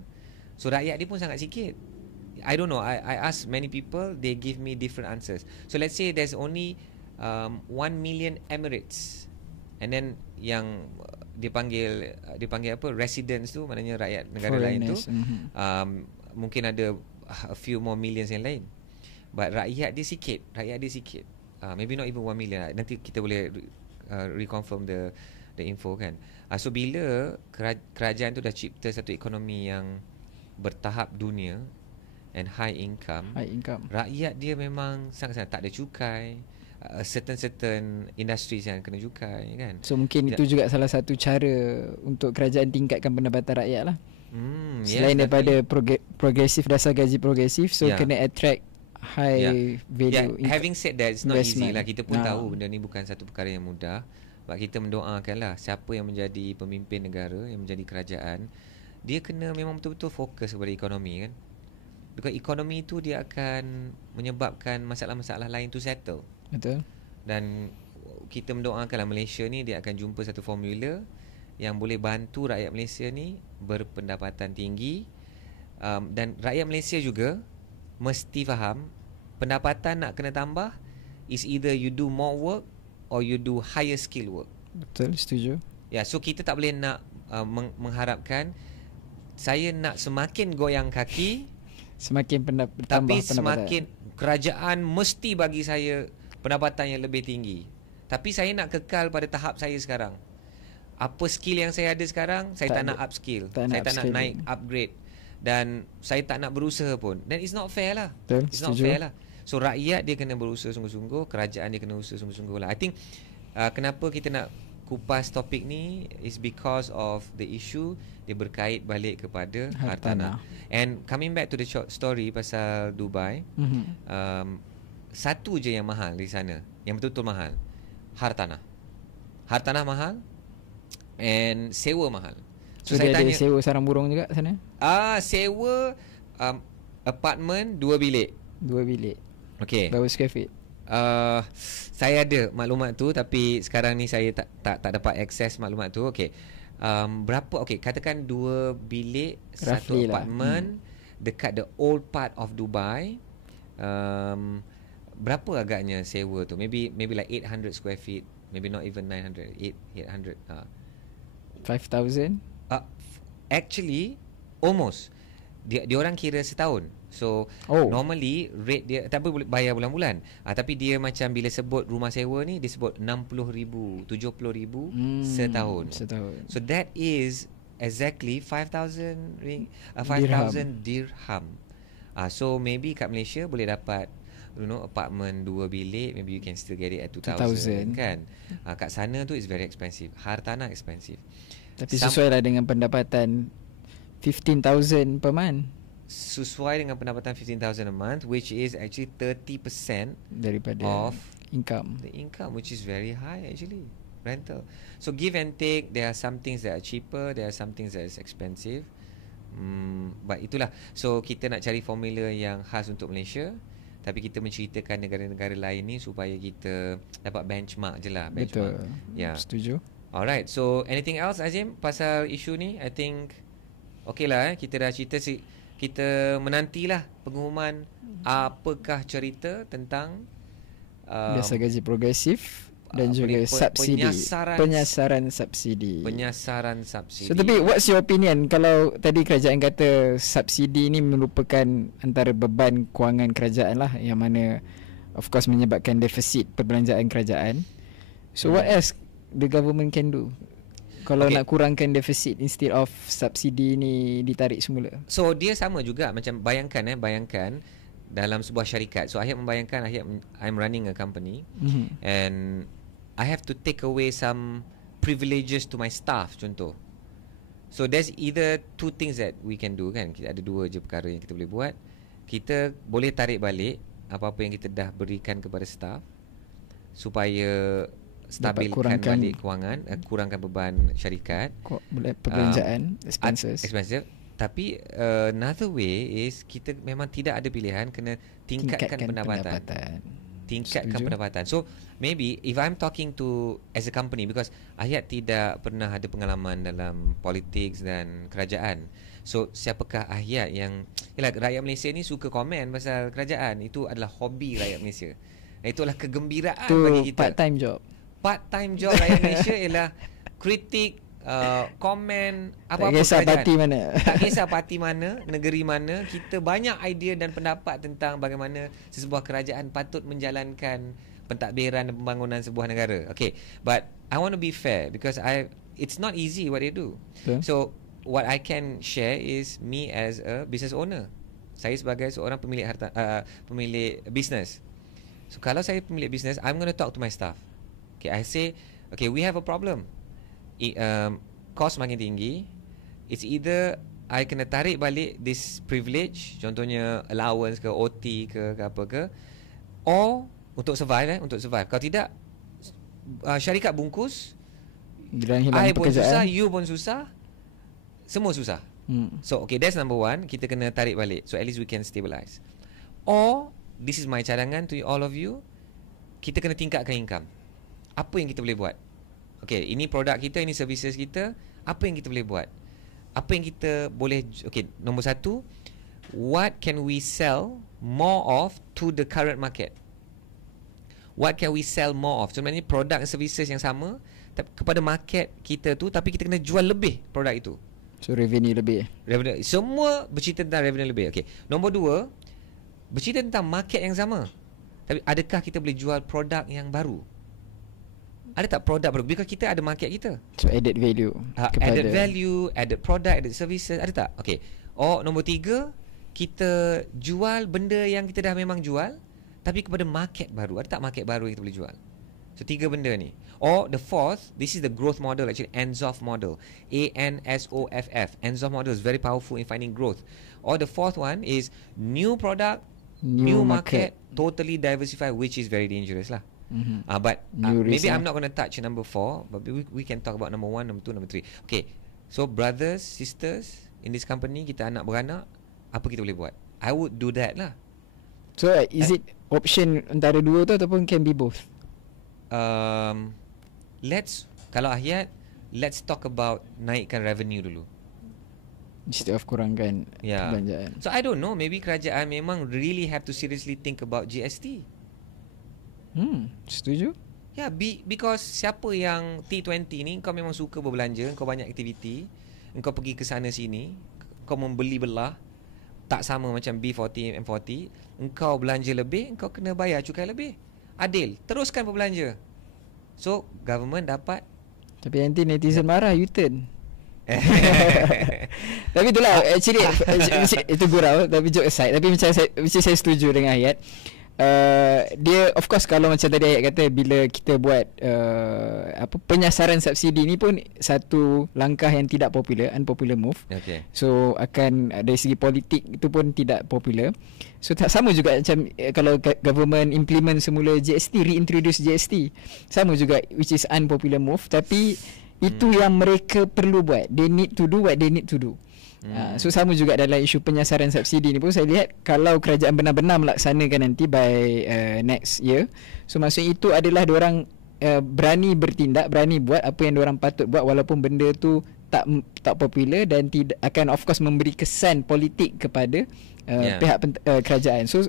so rakyat dia pun sangat sikit. I don't know, I ask many people, they give me different answers. So let's say there's only 1 million Emirates, and then yang dipanggil apa, residents tu, maknanya rakyat negara lain tu, mungkin ada a few more millions yang lain. But rakyat dia sikit. Maybe not even 1 million. Nanti kita boleh reconfirm the info kan. So bila kerajaan tu dah cipta satu ekonomi yang bertahap dunia, and high income, rakyat dia memang sangat-sangat tak ada cukai. Certain industries yang kena cukai kan. So mungkin itu juga salah satu cara untuk kerajaan tingkatkan pendapatan rakyat lah. Selain daripada progresif, dasar gaji progresif, so kena attract high value. Having said that, it's not easy lah. Kita pun tahu benda ni bukan satu perkara yang mudah. Sebab kita mendoakanlah siapa yang menjadi pemimpin negara, yang menjadi kerajaan, dia kena memang betul-betul fokus kepada ekonomi kan. Because ekonomi tu dia akan menyebabkan masalah-masalah lain tu settle. Betul. Dan kita mendoakanlah Malaysia ni dia akan jumpa satu formula yang boleh bantu rakyat Malaysia ni berpendapatan tinggi, dan rakyat Malaysia juga mesti faham pendapatan nak kena tambah is either you do more work or you do higher skill work. Betul, setuju. Ya, so kita tak boleh nak mengharapkan saya nak semakin goyang kaki semakin tapi semakin kerajaan mesti bagi saya pendapatan yang lebih tinggi. Tapi saya nak kekal pada tahap saya sekarang. Apa skill yang saya ada sekarang, saya tak nak upskill. Saya tak nak naik upgrade. Dan saya tak nak berusaha pun. Then it's not fair lah. It's not fair lah. So rakyat dia kena berusaha sungguh-sungguh, kerajaan dia kena usaha sungguh-sungguh lah. I think kenapa kita nak kupas topik ni is because of the issue dia berkait balik kepada hartanah. And coming back to the short story pasal Dubai, satu je yang mahal di sana, yang betul-betul mahal, hartanah. Hartanah mahal and sewa mahal. So saya tanya, sewa sarang burung juga sana? Sewa apartment 2 bilik. 2 bilik. Okay. Berapa square feet? Saya ada maklumat tu, tapi sekarang ni saya tak dapat akses maklumat tu. Okay. Berapa? Okay, katakan 2 bilik, roughly satu apartment dekat the old part of Dubai. Berapa agaknya sewa tu? Maybe like 800 square feet. Maybe not even 900. 800. 5,000? Actually, almost. Dia orang kira setahun. So normally rate dia, tapi boleh bayar bulan-bulan. Tapi dia macam bila sebut rumah sewa ni, dia sebut 60,000, 70,000 setahun. So that is exactly 5,000 dirham. So maybe kat Malaysia boleh dapat apartment 2 bilik, maybe you can still get it at 2,000 kan. Kat sana tu is very expensive. Hartanah expensive. Tapi sesuai lah dengan pendapatan 15,000 per month. Sesuai dengan pendapatan 15,000 a month, which is actually 30% daripada of income. The income, which is very high actually, rental. So give and take. There are some things that are cheaper, there are some things that is expensive. But itulah. So kita nak cari formula yang khas untuk Malaysia, tapi kita menceritakan negara-negara lain ni supaya kita dapat benchmark je lah. Betul. Yeah. Setuju. Alright. So anything else Azim pasal isu ni? I think okay lah. Kita dah cerita kita menantilah pengumuman apakah cerita tentang biasa gaji progresif dan juga subsidi, penyasaran subsidi. So tapi what's your opinion kalau tadi kerajaan kata subsidi ni merupakan antara beban kewangan kerajaan lah, yang mana of course menyebabkan defisit perbelanjaan kerajaan. So what else the government can do kalau nak kurangkan defisit instead of subsidi ni ditarik semula? So dia sama juga macam bayangkan dalam sebuah syarikat. So I have membayangkan I'm running a company, and I have to take away some privileges to my staff contoh. So there's either two things that we can do kan. Kita ada dua je perkara yang kita boleh buat. Kita boleh tarik balik apa-apa yang kita dah berikan kepada staff supaya stabilkan balik kewangan, kurangkan beban syarikat, perbelanjaan, expenses. Tapi another way is kita memang tidak ada pilihan, kena tingkatkan pendapatan. So maybe if I'm talking to as a company, because Ayat tidak pernah ada pengalaman dalam politics dan kerajaan. So siapakah Ayat yang rakyat Malaysia ni suka komen pasal kerajaan? Itu adalah hobi rakyat Malaysia. Itulah kegembiraan bagi kita. Part-time job rakyat Malaysia ialah kritik, komen apa-apa kerajaan. Tak kisah parti mana, negeri mana. Kita banyak idea dan pendapat tentang bagaimana sebuah kerajaan patut menjalankan pentadbiran dan pembangunan sebuah negara. Okay, but I want to be fair because it's not easy what they do. So what I can share is me as a business owner. Saya sebagai seorang pemilik pemilik bisnes. So kalau saya pemilik bisnes, I'm going to talk to my staff. Okay, I say, okay, we have a problem. Cost makin tinggi. It's either I kena tarik balik this privilege, contohnya allowance ke OT ke apa ke, or untuk survive. Kalau tidak, syarikat bungkus, I pun susah, you pun susah, semua susah. So okay, that's number one. Kita kena tarik balik, so at least we can stabilize. Or this is my cadangan to all of you, kita kena tingkatkan income. Apa yang kita boleh buat? Okay, ini produk kita, ini services kita. Apa yang kita boleh buat? Apa yang kita boleh, okay, nombor satu, what can we sell more of to the current market? What can we sell more of? Sebenarnya produk dan services yang sama kepada market kita tu, tapi kita kena jual lebih produk itu. So revenue lebih. Revenue, semua bercerita tentang revenue lebih. Okay. Nombor dua, bercerita tentang market yang sama, tapi adakah kita boleh jual produk yang baru? Ada tak produk baru? Because kita ada market kita. So added value. Added value, added product, added services. Ada tak? Okay. Nombor tiga, kita jual benda yang kita dah memang jual, tapi kepada market baru. Ada tak market baru yang kita boleh jual? So 3 benda ni. Or the fourth, this is the growth model, actually Anzoff model. ANSOFF. Anzoff model is very powerful in finding growth. Or the fourth one is new product, new market, totally diversified, which is very dangerous lah. But maybe I'm not going to touch number 4, but we can talk about number 1, number 2, number 3. Okay, so brothers, sisters in this company, kita anak beranak, apa kita boleh buat? I would do that lah. So is it option antara dua tu ataupun can be both? Kalau Ahyat, let's talk about naikkan revenue dulu instead of kurangkan perbelanjaan. So I don't know, maybe kerajaan memang really have to seriously think about GST. Setuju? Because siapa yang T20 ni, kau memang suka berbelanja, kau banyak aktiviti, kau pergi ke sana sini, kau membeli belah, tak sama macam B40, M40, engkau belanja lebih, engkau kena bayar cukai lebih. Adil, teruskan berbelanja. So government dapat. Tapi nanti netizen marah, U-turn. Tapi itulah actually itu gurau, tapi joke aside, tapi macam saya setuju dengan Ayat. Dia of course kalau macam tadi Ayat kata, bila kita buat penyasaran subsidi ni pun satu langkah yang tidak popular, unpopular move. Okay. So akan dari segi politik itu pun tidak popular. So sama juga macam kalau government implement semula GST, reintroduce GST, sama juga, which is unpopular move, tapi itu yang mereka perlu buat. They need to do what they need to do. So sama juga dalam isu penyasaran subsidi ni pun saya lihat, kalau kerajaan benar-benar melaksanakan nanti by next year, so maksudnya itu adalah diorang berani bertindak, berani buat apa yang diorang patut buat, walaupun benda tu tak popular dan tidak akan of course memberi kesan politik kepada pihak kerajaan. So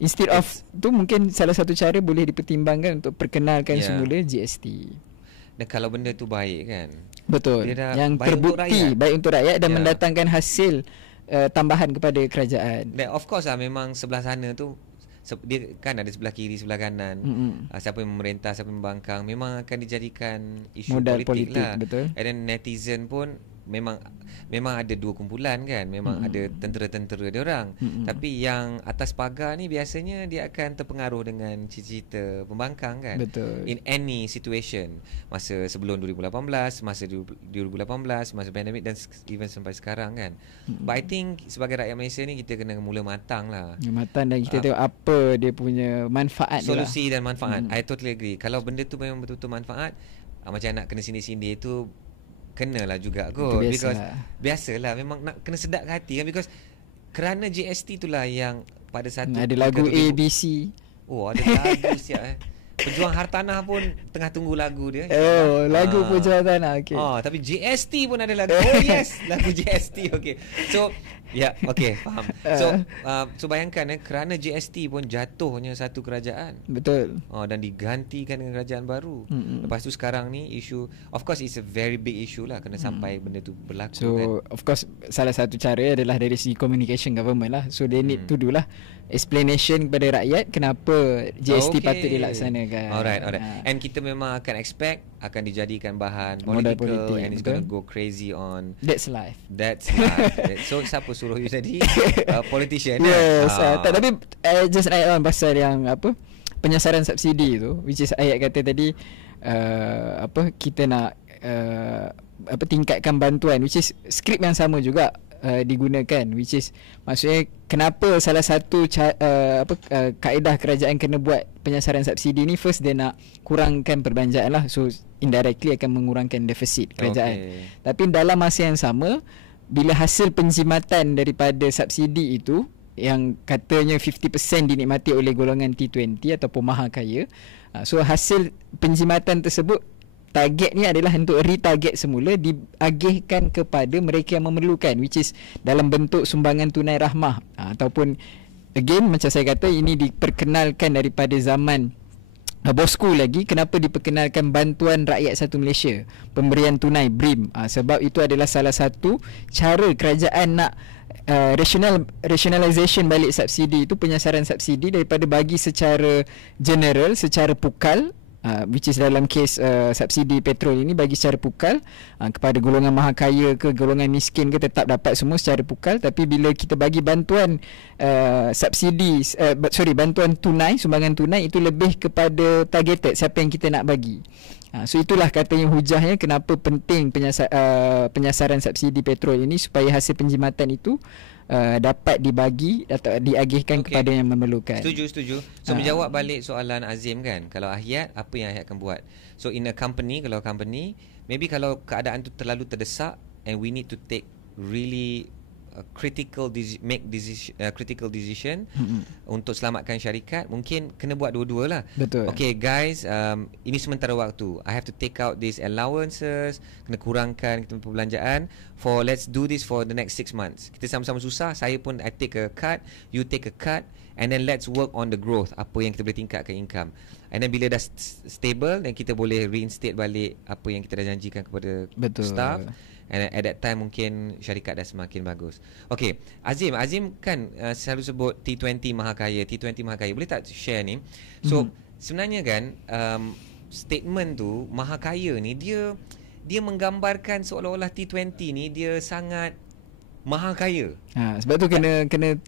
instead of tu, mungkin salah satu cara boleh dipertimbangkan untuk perkenalkan semula GST. Dan kalau benda tu baik kan, betul, yang terbukti baik untuk rakyat dan mendatangkan hasil tambahan kepada kerajaan. Dan of course lah, memang sebelah sana tu dia kan ada sebelah kiri, sebelah kanan. Siapa yang memerintah, siapa yang membangkang, memang akan dijadikan isu modal politik lah. Betul. And then netizen pun memang ada dua kumpulan kan, memang ada tentera-tentera dia orang. Tapi yang atas pagar ni biasanya dia akan terpengaruh dengan cita-cita pembangkang kan. Betul. In any situation, masa sebelum 2018, masa 2018, masa pandemik dan even sampai sekarang kan. But I think sebagai rakyat Malaysia ni, kita kena mula matang lah. Matang, dan kita tengok apa dia punya manfaat, solusi dan manfaat. I totally agree. Kalau benda tu memang betul-betul manfaat, macam nak kena sindir-sindir tu kenalah juga kot. Because biasalah, memang nak kena sedapkan hati kan. Because kerana GST itulah yang pada satu ada lagu ABC. Oh, ada lagu siap Pejuang Hartanah pun tengah tunggu lagu dia. Lagu Pejuang Hartanah. Okay. Tapi GST pun ada lagu. Oh yes, lagu GST. Okay. So okay, faham. So bayangkan kerana GST pun jatuhnya satu kerajaan. Betul. Dan digantikan dengan kerajaan baru. Lepas tu sekarang ni isu, of course it's a very big issue lah, kena sampai benda tu berlaku. So kan. Of course salah satu cara adalah dari segi communication government lah. So they need to do lah explanation kepada rakyat kenapa GST patut dilaksanakan. Alright. And kita memang akan expect akan dijadikan bahan Modal political, politik, and it's going to go crazy on That's life. That's life. So siapa suruh you jadi politician? Yes, tapi just add on pasal yang apa, penyasaran subsidi tu, which is ayat kata tadi apa, kita nak apa, tingkatkan bantuan, which is skrip yang sama juga digunakan, which is maksudnya kenapa salah satu kaedah kerajaan kena buat penyasaran subsidi ni, first dia nak kurangkan perbelanjaan lah, so indirectly akan mengurangkan defisit kerajaan. Tapi dalam masa yang sama, bila hasil penjimatan daripada subsidi itu yang katanya 50% dinikmati oleh golongan T20 ataupun maha kaya, so hasil penjimatan tersebut, target ni adalah untuk retarget semula, diagihkan kepada mereka yang memerlukan, which is dalam bentuk sumbangan tunai rahmah, ataupun again macam saya kata, ini diperkenalkan daripada zaman bosku lagi. Kenapa diperkenalkan Bantuan Rakyat Satu Malaysia, pemberian tunai BRIM? Sebab itu adalah salah satu cara kerajaan nak rationalisation balik subsidi itu, penyasaran subsidi daripada bagi secara general, secara pukal, which is dalam kes subsidi petrol ini bagi secara pukal kepada golongan maha kaya ke golongan miskin ke, tetap dapat semua secara pukal. Tapi bila kita bagi bantuan bantuan tunai, sumbangan tunai, itu lebih kepada targeted, siapa yang kita nak bagi. So itulah katanya hujahnya kenapa penting penyasaran subsidi petrol ini, supaya hasil penjimatan itu dapat dibagi atau diagihkan kepada yang memerlukan. Setuju. So menjawab balik soalan Azim kan, kalau Ahyat, apa yang Ahyat akan buat? So in a company, kalau company, maybe kalau keadaan tu terlalu terdesak and we need to take really critical decision untuk selamatkan syarikat, mungkin kena buat dua-dua lah. Betul. Okay guys, ini sementara waktu, I have to take out these allowances, kena kurangkan kita perbelanjaan for, let's do this for the next 6 months. Kita sama-sama susah, saya pun I take a cut, you take a cut, and then let's work on the growth, apa yang kita boleh tingkatkan income. And then bila dah stable, then kita boleh reinstate balik apa yang kita dah janjikan kepada staff. And at that time mungkin syarikat dah semakin bagus. Okay, Azim kan selalu sebut T20 maha kaya, T20 maha kaya. Boleh tak share ni? So sebenarnya kan statement tu maha kaya ni, dia menggambarkan seolah-olah T20 ni dia sangat maha kaya. Sebab tu kena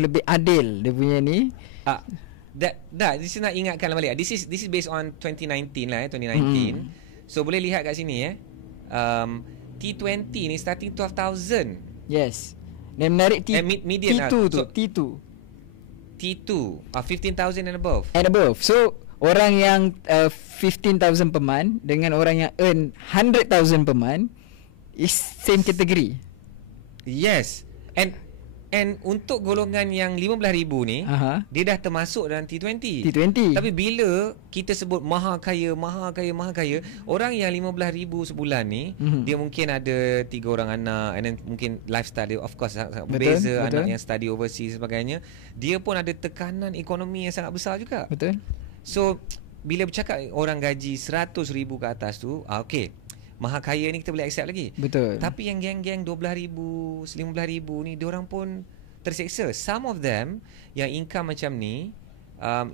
lebih adil dia punya ni. This is nak ingatkan balik. This is based on 2019 lah, 2019. So boleh lihat kat sini T20 ni starting 12,000. Yes. Dan menarik median T2 tu. So, T2 15,000 and above. So orang yang 15,000 per month dengan orang yang earn 100,000 per month is same category. Yes. And untuk golongan yang 15,000 ni, dia dah termasuk dalam T20. Tapi bila kita sebut maha kaya, orang yang 15,000 sebulan ni, dia mungkin ada 3 orang anak, and then mungkin lifestyle dia of course sangat berbeza, anak yang study overseas sebagainya. Dia pun ada tekanan ekonomi yang sangat besar juga. Betul. So bila bercakap orang gaji 100,000 ke atas tu, okay, maha kaya ni kita boleh accept lagi. Betul. Tapi yang geng-geng 12,000, 15,000 ni, diorang pun terseksa. Some of them yang income macam ni,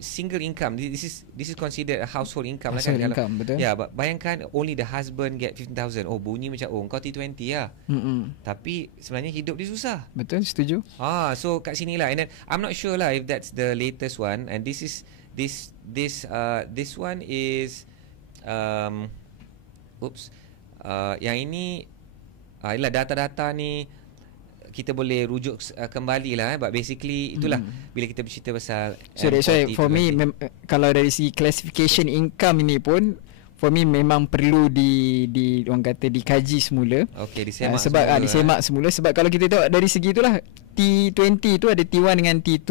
single income, this is considered a household income lah kan. Income, betul. Ya, bayangkan only the husband get 15,000. Oh, bunyi macam kau T20 lah. Tapi sebenarnya hidup dia susah. Betul, setuju. So kat sini lah. And then I'm not sure lah if that's the latest one. And this one is yang ini ialah data-data ni kita boleh rujuk kembali lah. But basically itulah bila kita bercerita pasal for me kalau dari segi classification income ini pun, for me memang perlu di orang kata dikaji semula. Okay, disemak disemak semula. Sebab kalau kita tengok dari segi itulah, T20 tu ada T1 dengan T2.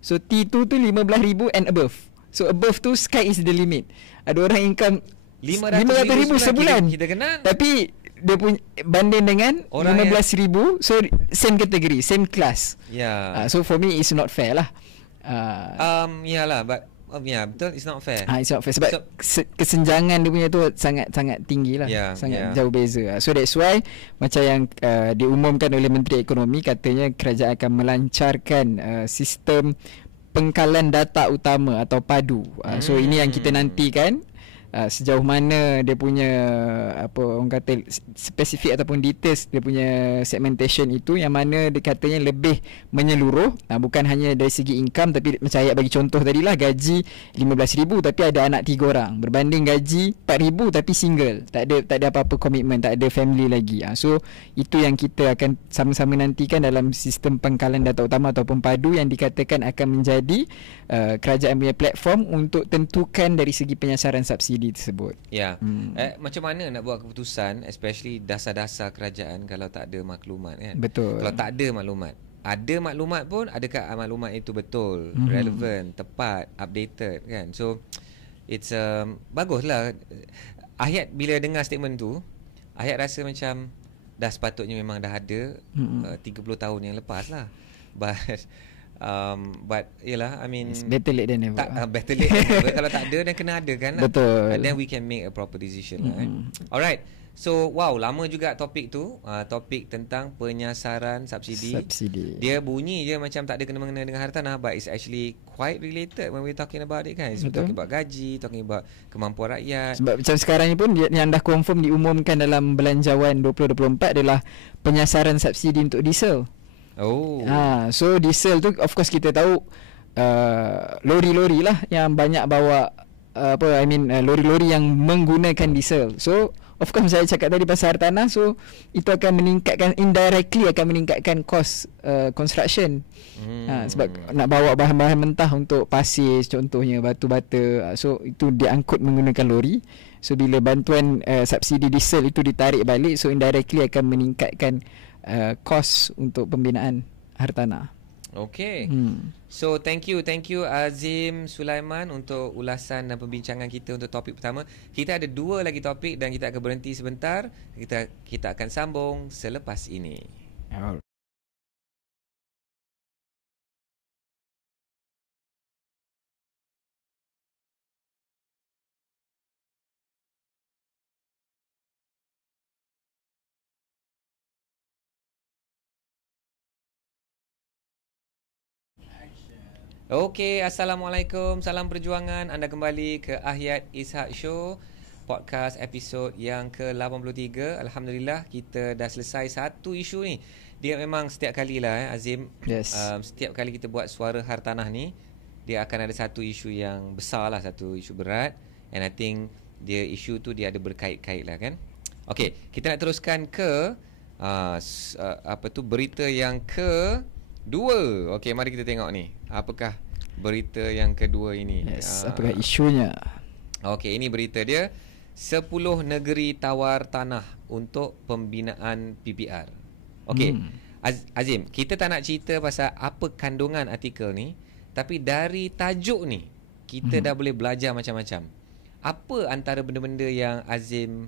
So T2 tu 15,000 and above. So above tu sky is the limit. Ada orang income 500,000 sebulan. Kita kenal. Tapi dia punya banding dengan 15,000, so same category, same class. So for me it's not fair lah. Yalah, but betul, it's not fair. It's not fair sebab kesenjangan dia punya tu sangat tinggi lah. Sangat jauh beza. So that's why macam yang diumumkan oleh Menteri Ekonomi, katanya kerajaan akan melancarkan sistem pengkalan data utama atau PADU. So ini yang kita nantikan. sejauh mana dia punya orang kata spesifik ataupun details dia punya segmentation itu, yang mana dia katanya lebih menyeluruh, bukan hanya dari segi income, tapi macam ayat bagi contoh tadilah, gaji 15,000 tapi ada anak 3 orang, berbanding gaji 4,000 tapi single, tak ada apa-apa komitmen, tak ada family lagi. So itu yang kita akan sama-sama nantikan dalam sistem pangkalan data utama ataupun padu yang dikatakan akan menjadi kerajaan punya platform untuk tentukan dari segi penyasaran subsidi tersebut. Ya. Macam mana nak buat keputusan, especially dasar-dasar kerajaan kalau tak ada maklumat kan? Betul. Kalau tak ada maklumat, ada maklumat pun, adakah maklumat itu betul, relevant, tepat, updated kan? So it's baguslah. Ayat bila dengar statement tu, Ayat rasa macam dah sepatutnya memang dah ada 30 tahun yang lepas lah. But yelah, I mean, it's better late than never. Better late than never. Kalau tak ada, then kena ada kan lah. Betul. And then we can make a proper decision lah. Alright. So wow, lama juga topik tu, topik tentang penyasaran subsidi. Dia bunyi je macam tak ada kena-mengena dengan hartanah, but it's actually quite related when we talking about it kan. It's talking about gaji, talking about kemampuan rakyat. Sebab macam sekarang ni pun yang dah confirm diumumkan dalam belanjawan 2024 adalah penyasaran subsidi untuk diesel. So diesel tu of course kita tahu lori-lori lah yang banyak bawa lori-lori yang menggunakan diesel. So of course saya cakap tadi pasal hartanah, so itu akan meningkatkan, indirectly akan meningkatkan cost construction. Sebab nak bawa bahan-bahan mentah untuk pasir contohnya, batu bata, so itu diangkut menggunakan lori. So bila bantuan subsidi diesel itu ditarik balik, so indirectly akan meningkatkan kos untuk pembinaan hartanah. Okay. So thank you Azim Sulaiman untuk ulasan dan perbincangan kita untuk topik pertama. Kita ada 2 lagi topik dan kita akan berhenti sebentar. Kita akan sambung selepas ini. Okey, Assalamualaikum, salam perjuangan. Anda kembali ke Ahyad Ishak Show, podcast episod yang ke-83. Alhamdulillah, kita dah selesai satu isu ni. Dia memang setiap kali lah Azim, setiap kali kita buat suara hartanah ni, dia akan ada satu isu yang besar lah, satu isu berat. And I think isu tu dia ada berkait-kait lah kan. Okey, kita nak teruskan ke berita yang kedua. Okey, mari kita tengok ni. Apakah berita yang kedua ini? Apakah isunya? Okey, ini berita dia. 10 negeri tawar tanah untuk pembinaan PPR. Okey. Azim, kita tak nak cerita pasal apa kandungan artikel ni, tapi dari tajuk ni kita dah boleh belajar macam-macam. Apa antara benda-benda yang Azim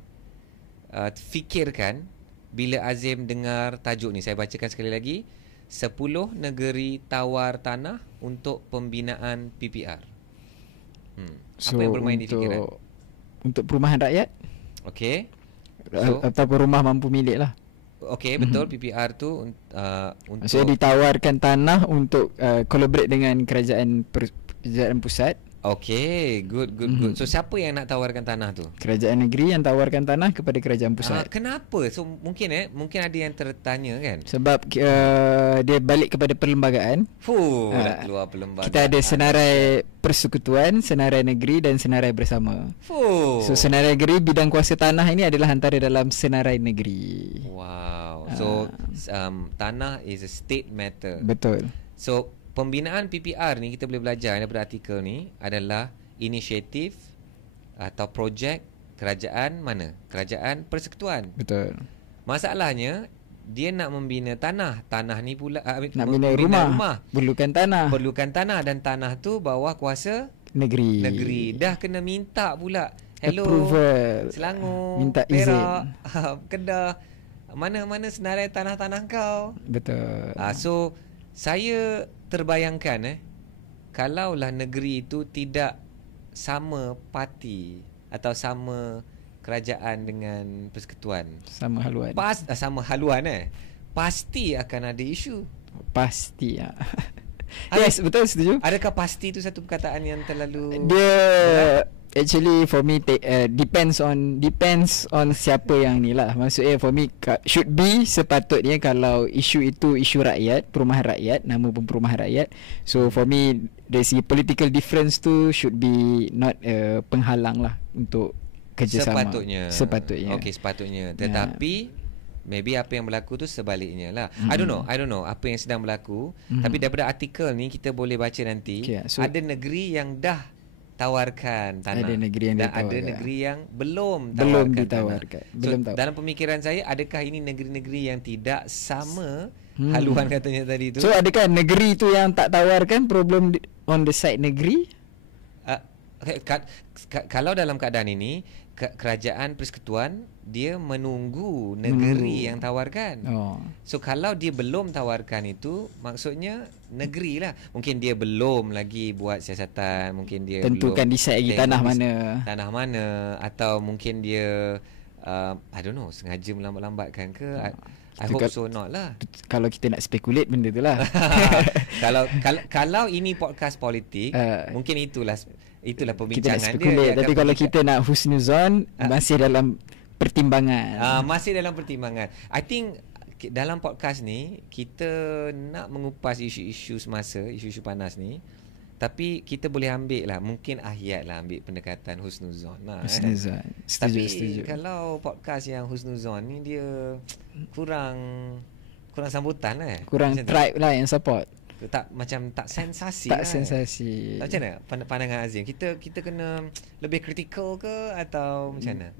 fikirkan bila Azim dengar tajuk ni? Saya bacakan sekali lagi. 10 negeri tawar tanah untuk pembinaan PPR. Apa yang bermain di fikiran? Untuk perumahan rakyat. Okey. Ataupun rumah mampu milik lah. Okey, betul. PPR tu untuk, maksudnya ditawarkan tanah untuk collaborate dengan kerajaan pusat. Okey, good. So siapa yang nak tawarkan tanah tu? Kerajaan negeri yang tawarkan tanah kepada kerajaan pusat. Kenapa? So mungkin ada yang tertanya kan? Sebab dia balik kepada perlembagaan. Dah keluar perlembagaan. Kita ada senarai persekutuan, senarai negeri dan senarai bersama. So senarai negeri, bidang kuasa tanah ini adalah antara dalam senarai negeri. Wow. So tanah is a state matter. Betul. So pembinaan PPR ni kita boleh belajar daripada artikel ni adalah inisiatif atau projek kerajaan mana? Kerajaan persekutuan. Betul. Masalahnya dia nak membina tanah. Tanah ni pula nak membina rumah. Perlukan tanah dan tanah tu bawah kuasa negeri. Dah kena minta pula. Hello, approval. Selangor, minta Perak, Kedah. Mana senarai tanah-tanah kau? Betul. So saya terbayangkan kalaulah negeri itu tidak sama parti atau sama kerajaan dengan persekutuan, sama haluan. Pasti akan ada isu. Pasti ya. Yes, betul, setuju. Adakah pasti itu satu perkataan yang terlalu dia Actually for me depends on siapa yang ni lah. Maksudnya for me should be sepatutnya kalau isu itu isu rakyat, perumahan rakyat, nama pun perumahan rakyat. So for me dari segi political difference tu should be not penghalang lah untuk kerjasama. Sepatutnya. Okey, sepatutnya. Tetapi maybe apa yang berlaku tu sebaliknya lah. I don't know apa yang sedang berlaku. Tapi daripada artikel ni kita boleh baca nanti, so ada negeri yang dah tawarkan tanah, ada negeri yang dan ada negeri yang belum ditawarkan. So, dalam pemikiran saya, adakah ini negeri-negeri yang tidak sama haluan katanya tadi tu? So adakah negeri tu yang tak tawarkan problem on the side negeri? Kalau dalam keadaan ini kerajaan persekutuan dia menunggu negeri yang tawarkan. So kalau dia belum tawarkan itu, maksudnya negeri lah. Mungkin dia belum lagi buat siasatan, mungkin dia tentukan decide lagi tanah mana, atau mungkin dia I don't know, sengaja melambat-lambatkan ke. I hope so not lah. Kalau kita nak speculate benda tu lah. Kalau ini podcast politik, mungkin itulah perbincangan kita nak speculate. Tapi kalau kita nak husnuzon, masih dalam pertimbangan. Masih dalam pertimbangan. I think dalam podcast ni kita nak mengupas isu-isu semasa, isu-isu panas ni. Tapi kita boleh ambil lah, mungkin Ahyat lah ambil pendekatan husnuzon lah. Husnuzon. Tapi kalau podcast yang husnuzon ni dia kurang sambutan lah. Kurang tribe lah yang support. Tak sensasi tak lah. Sensasi. Macam mana pandangan Azim? Kita kena lebih kritikal ke atau macam mana?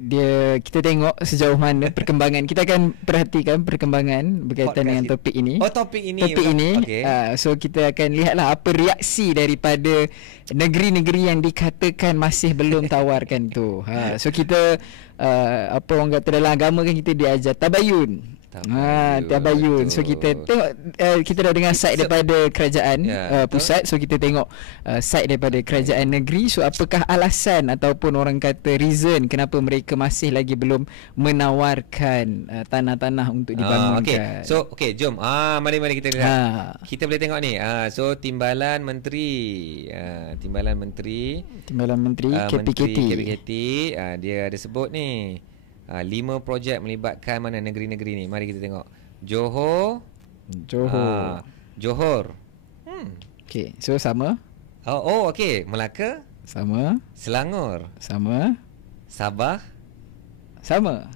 Kita tengok sejauh mana perkembangan. Kita akan perhatikan perkembangan berkaitan podcast dengan topik ini. Topik ini. Okay. So kita akan lihatlah apa reaksi daripada negeri-negeri yang dikatakan masih belum tawarkan tu. So kita apa orang kata dalam agama kan kita diajar tabayun. Tabayun. So kita tengok kita dah dengar side daripada kerajaan pusat. So kita tengok side daripada kerajaan negeri. So apakah alasan ataupun orang kata reason kenapa mereka masih lagi belum menawarkan tanah-tanah untuk dibangunkan. So jom mari kita lihat. Kita boleh tengok ni. So Timbalan Menteri KPKT dia ada sebut ni 5 projek melibatkan mana negeri-negeri ni. Mari kita tengok. Johor. Okay, so sama. Okay. Melaka. Sama. Selangor. Sama. Sabah. Sama.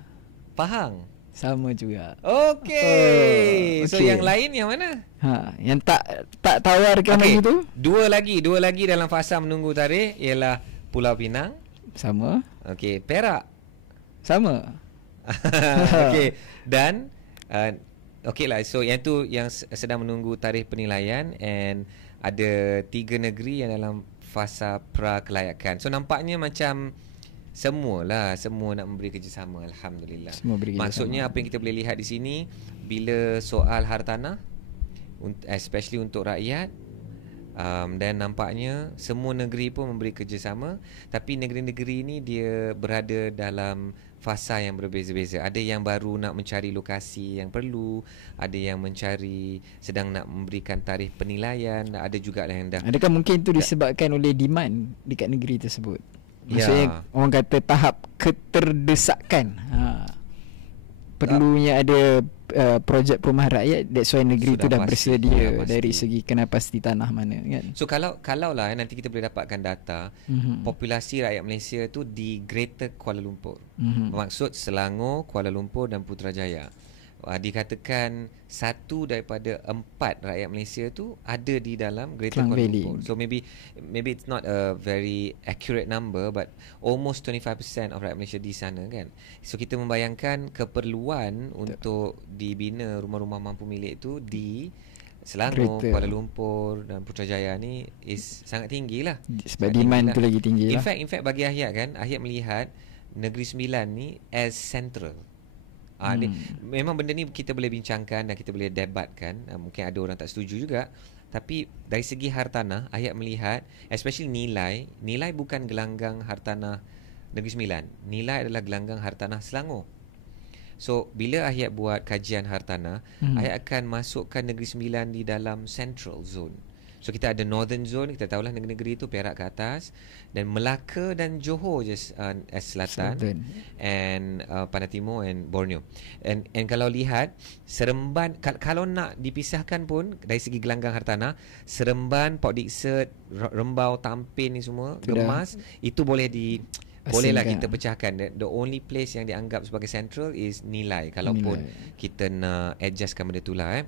Pahang. Sama juga. Okay. So yang lain yang mana? Yang tak tawarkan lagi tu? Dua lagi dalam fasa menunggu tarikh ialah Pulau Pinang. Sama. Okay, Perak. Sama. Okey. Dan okey lah. So yang tu yang sedang menunggu tarikh penilaian, and ada 3 negeri yang dalam fasa pra kelayakan. So nampaknya macam semua nak memberi kerjasama. Alhamdulillah. Maksudnya apa yang kita boleh lihat di sini, bila soal hartanah especially untuk rakyat, dan nampaknya semua negeri pun memberi kerjasama. Tapi negeri-negeri ini dia berada dalam fasa yang berbeza-beza. Ada yang baru nak mencari lokasi yang perlu, ada yang sedang nak memberikan tarikh penilaian, ada juga yang dah. Adakah mungkin itu disebabkan oleh demand dekat negeri tersebut? Maksudnya orang kata tahap keterdesakan. Perlunya ada projek perumahan rakyat, that's why negeri itu dah bersedia dari segi kena pasti tanah mana kan. So kalau lah nanti kita boleh dapatkan data populasi rakyat Malaysia tu di Greater Kuala Lumpur. Bermaksud Selangor, Kuala Lumpur dan Putrajaya. Dikatakan 1 daripada 4 rakyat Malaysia tu ada di dalam Greater Kuala Lumpur. So maybe it's not a very accurate number, but almost 25% of rakyat Malaysia di sana kan. So kita membayangkan keperluan untuk dibina rumah-rumah mampu milik tu di Selangor, Kuala Lumpur dan Putrajaya ni is sangat tinggi lah. Sebab demand tu lagi tinggi lah. In fact bagi Ahyat kan, Ahyat melihat Negeri Sembilan ni as central. Memang benda ni kita boleh bincangkan dan kita boleh debatkan. Mungkin ada orang tak setuju juga. Tapi dari segi hartanah, Ahyat melihat especially nilai bukan gelanggang hartanah Negeri Sembilan. Nilai adalah gelanggang hartanah Selangor. So bila Ahyat buat kajian hartanah, Ahyat akan masukkan Negeri Sembilan di dalam central zone. So kita ada Northern Zone, kita tahulah negeri-negeri itu Perak ke atas, dan Melaka dan Johor je selatan, and Pantai Timur and Borneo. And kalau lihat Seremban, kalau nak dipisahkan pun dari segi gelanggang hartanah, Seremban, Port Dicksono, Rembau, Tampin ni semua, Gemas, itu boleh bolehlah kita pecahkan. The only place yang dianggap sebagai central is Nilai, kalaupun kita nak adjustkan benda tu lah.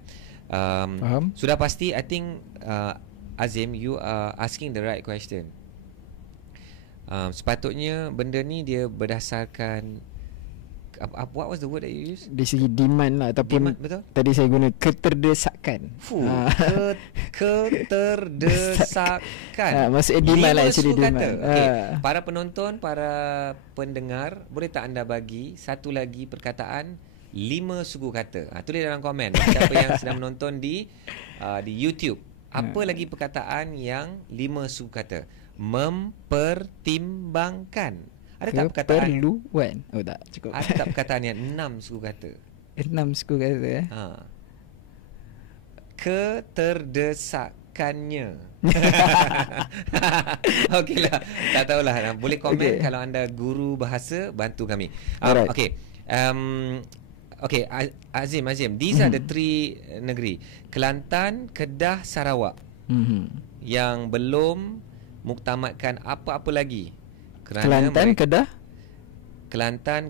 Sudah pasti, I think Azim, you are asking the right question. Sepatutnya benda ni dia berdasarkan what was the word that you use? Dari segi demand lah, ataupun demand, betul? Tadi saya guna keterdesakan. Keterdesakan. Maksudnya demand lah, actually demand. Okay. Para penonton, para pendengar, boleh tak anda bagi satu lagi perkataan 5 suku kata? Tulis dalam komen siapa yang sedang menonton di YouTube. Apa lagi perkataan yang 5 suku kata? Mempertimbangkan. Ada tak perkataan? Keperluan. Oh tak, cukup. Ada tak perkataan yang 6 suku kata? 6 suku kata Keterdesakannya. Okeylah, tak tahulah. Boleh komen kalau anda guru bahasa, bantu kami. Okey. Okay, Azim, these are the 3 negeri: Kelantan, Kedah, Sarawak, yang belum muktamadkan apa-apa lagi. Kelantan,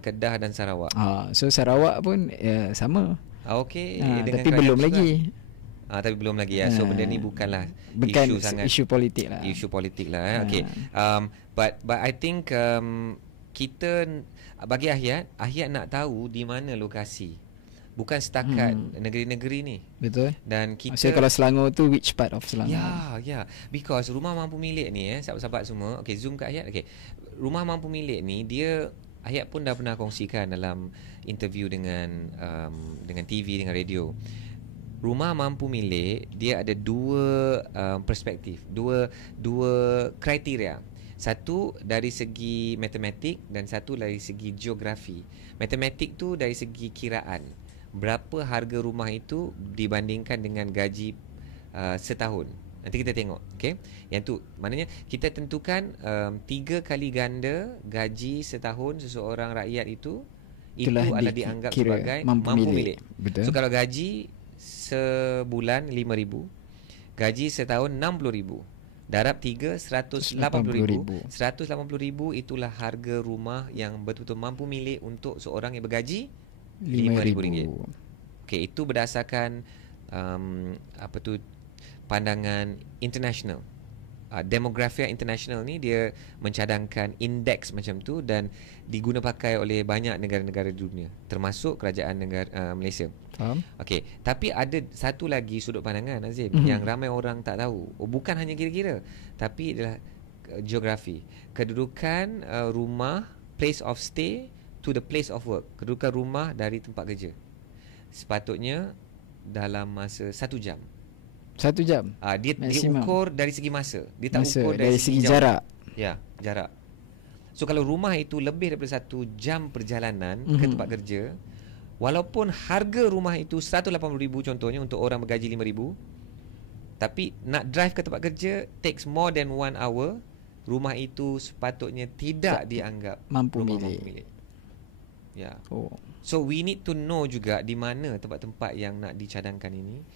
Kedah dan Sarawak. So Sarawak pun sama. Okey, tapi belum lagi. Tapi belum lagi ya. So benda ni bukan isu politik lah. Isu politik lah. Okay. But I think kita, bagi Ahyat nak tahu di mana lokasi. Bukan setakat negeri-negeri ni. Betul. Dan kita, maksudnya kalau Selangor tu, which part of Selangor? Ya. Because rumah mampu milik ni, sahabat-sahabat semua. Okay, zoom kat Ahyat. Okay. Rumah mampu milik ni, dia, Ahyat pun dah pernah kongsikan dalam interview dengan TV, dengan radio. Rumah mampu milik, dia ada 2 perspektif, dua kriteria. Satu dari segi matematik dan satu dari segi geografi. Matematik tu dari segi kiraan, berapa harga rumah itu dibandingkan dengan gaji setahun. Nanti kita tengok. Okay? Yang tu maknanya kita tentukan 3 kali ganda gaji setahun seseorang rakyat itu adalah dianggap sebagai mampu milik. Betul. So kalau gaji sebulan 5,000, gaji setahun 60,000, darab 3 180,000. 180,000 itulah harga rumah yang betul-betul mampu milik untuk seorang yang bergaji RM5,000. Okey, itu berdasarkan pandangan international. Demografia international ni dia mencadangkan indeks macam tu dan diguna pakai oleh banyak negara-negara dunia, termasuk kerajaan negara Malaysia. Faham? Okey, tapi ada satu lagi sudut pandangan, Azim, yang ramai orang tak tahu. Bukan hanya kira-kira, tapi adalah geografi. Kedudukan rumah, place of stay to the place of work. Kedudukan rumah dari tempat kerja. Sepatutnya dalam masa 1 jam. 1 jam. Dia ukur dari segi masa. Dia tak masa, ukur dari segi jarak. Ya, jarak. So kalau rumah itu lebih daripada 1 jam perjalanan ke tempat kerja, walaupun harga rumah itu 180,000 contohnya untuk orang bergaji 5,000, tapi nak drive ke tempat kerja takes more than 1 hour, rumah itu sepatutnya tidak dianggap mampu milik. Ya. So we need to know juga di mana tempat-tempat yang nak dicadangkan ini.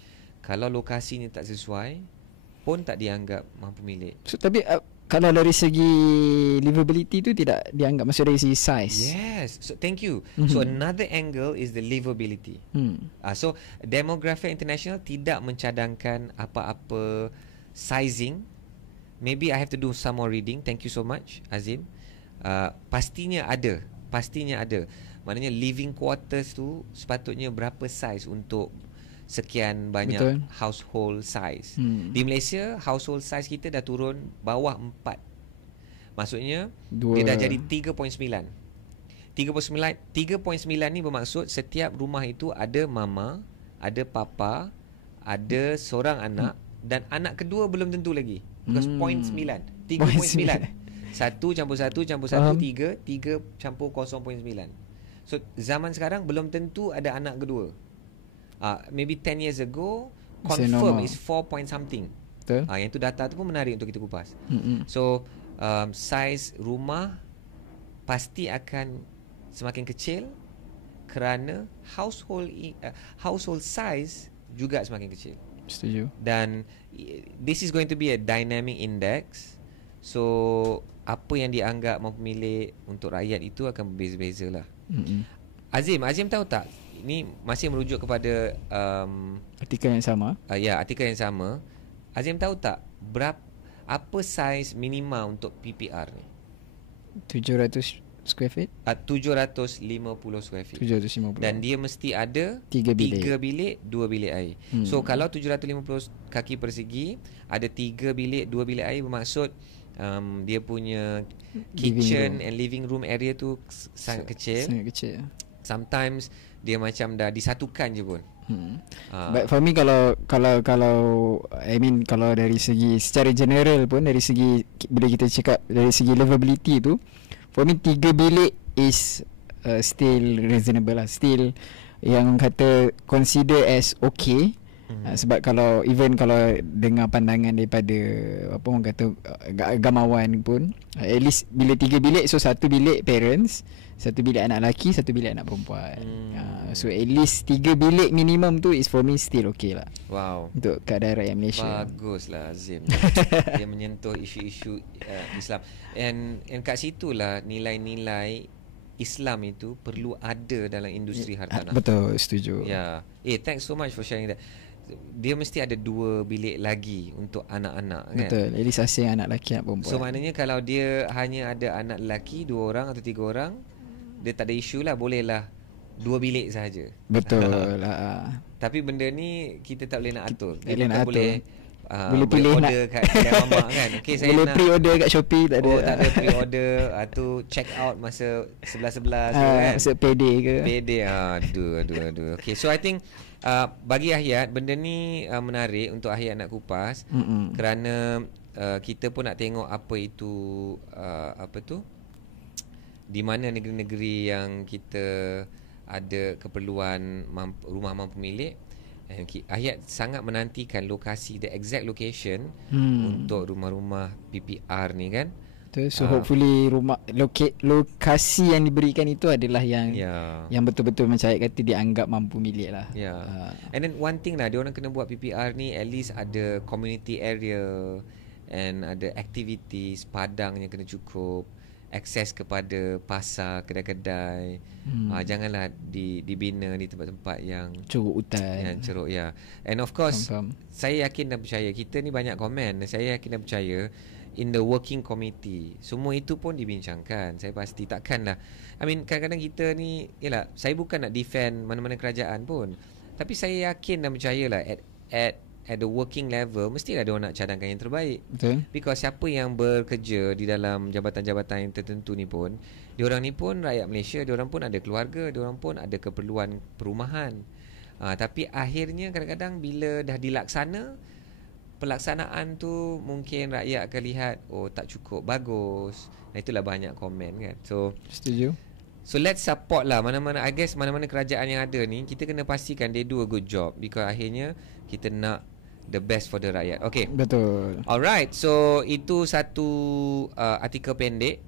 Kalau lokasinya tak sesuai pun tak dianggap mampu milik. So, tapi kalau dari segi livability tu tidak dianggap, maksudnya dari segi size. Yes. So thank you. So another angle is the livability. So Demography International tidak mencadangkan apa-apa sizing. Maybe I have to do some more reading. Thank you so much, Azim. Pastinya ada. Maknanya living quarters tu sepatutnya berapa size untuk sekian banyak. Betul. Household size. Di Malaysia household size kita dah turun bawah 4. Maksudnya dia dah jadi 3.9. 3.9 ni bermaksud setiap rumah itu ada mama, ada papa, ada seorang anak dan anak kedua belum tentu lagi. Because 0.9. 3.9. 1 campur 1 campur 1 3 campur 0.9. So zaman sekarang belum tentu ada anak kedua. Maybe 10 years ago confirm is 4 point something. Betul. Yang tu data tu pun menarik untuk kita kupas. Mm-mm. So saiz rumah pasti akan semakin kecil kerana household size juga semakin kecil. Setuju. Dan this is going to be a dynamic index. So apa yang dianggap mampu milik untuk rakyat itu akan berbeza-beza lah. Azim tahu tak, ini masih merujuk kepada Artikel yang sama. Artikel yang sama. Azim tahu tak apa saiz minima untuk PPR ni? 700 square feet. 750 square feet. 750. Dan dia mesti ada 3 bilik. 3 bilik, 2 bilik air. So kalau 750 kaki persegi, ada 3 bilik, 2 bilik air, bermaksud dia punya kitchen and living room area tu sangat kecil. Sangat kecil. Sometimes dia macam dah disatukan je pun. But for me kalau I mean kalau dari segi secara general pun, dari segi bila kita cakap dari segi livability tu, for me 3 bilik is still reasonable lah. Still yang kata consider as okay. Sebab kalau dengar pandangan daripada apa orang kata agamawan pun, at least bila 3 bilik, so 1 bilik parents, 1 bilik anak lelaki, 1 bilik anak perempuan. So at least 3 bilik minimum tu is for me still okay lah. Wow. Untuk keadaan rakyat Malaysia. Baguslah Azim. Dia menyentuh isu-isu Islam. And kat situlah nilai-nilai Islam itu perlu ada dalam industri hartanah. Betul, setuju. Thanks so much for sharing that. Dia mesti ada 2 bilik lagi untuk anak-anak, kan? Betul. At least asing anak lelaki, anak perempuan. So maknanya kalau dia hanya ada anak lelaki 2 orang atau 3 orang, dia tak ada isu lah, bolehlah 2 bilik sahaja. Betul lah. Tapi benda ni kita tak boleh nak atur. Dia nak boleh boleh pilih order kat kedai mamak kan. Okay, saya boleh nak pre-order kat Shopee, tak ada. tak ada pre-order. Tu check out masa 11-11 kan. Masa payday ke. Payday. Aduh. Okay, so I think bagi Ahyat, benda ni menarik untuk Ahyat nak kupas. Kerana kita pun nak tengok apa itu di mana negeri-negeri yang kita ada keperluan rumah mampu milik. Ahyat sangat menantikan lokasi, the exact location untuk rumah-rumah PPR ni kan. So hopefully lokasi yang diberikan itu adalah yang betul-betul macam Ayat kata dianggap mampu milik lah. And then one thing lah, diorang kena buat PPR ni at least ada community area and ada activities, padang yang kena cukup, akses kepada pasar, kedai-kedai. Janganlah dibina di tempat-tempat yang ceruk hutan, yang ceruk. And of course, saya yakin dan percaya, kita ni banyak komen, saya yakin dan percaya in the working committee semua itu pun dibincangkan. Saya pasti takkanlah, I mean kadang-kadang kita ni, yalah, saya bukan nak defend mana-mana kerajaan pun, tapi saya yakin dan percayalah at the working level mestilah dia orang nak cadangkan yang terbaik. Betul. Because siapa yang bekerja di dalam jabatan-jabatan yang tertentu ni pun, diorang ni pun rakyat Malaysia, diorang pun ada keluarga, diorang pun ada keperluan perumahan. Tapi akhirnya kadang-kadang bila dah dilaksana, pelaksanaan tu mungkin rakyat akan lihat tak cukup bagus. Itulah banyak komen kan. So setuju. So let's support lah mana-mana, I guess mana-mana kerajaan yang ada ni, kita kena pastikan they do a good job, because akhirnya kita nak the best for the rakyat. Okay. Betul. Alright, so itu satu artikel pendek.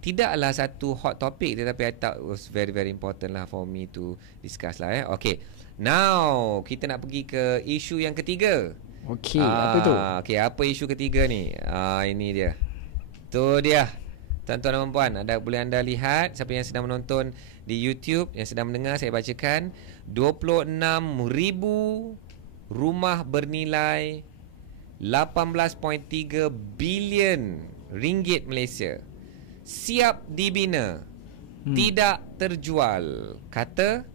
Tidaklah satu hot topic, tetapi I thought it was very very important lah for me to discuss lah. Okay, now kita nak pergi ke isu yang ketiga. Okay, apa tu? Okay, apa isu ketiga ni? Ini dia. Tu dia. Tuan-tuan dan puan, boleh anda lihat, siapa yang sedang menonton di YouTube, yang sedang mendengar, saya bacakan 26,000 rumah bernilai 18.3 bilion ringgit Malaysia siap dibina, tidak terjual, kata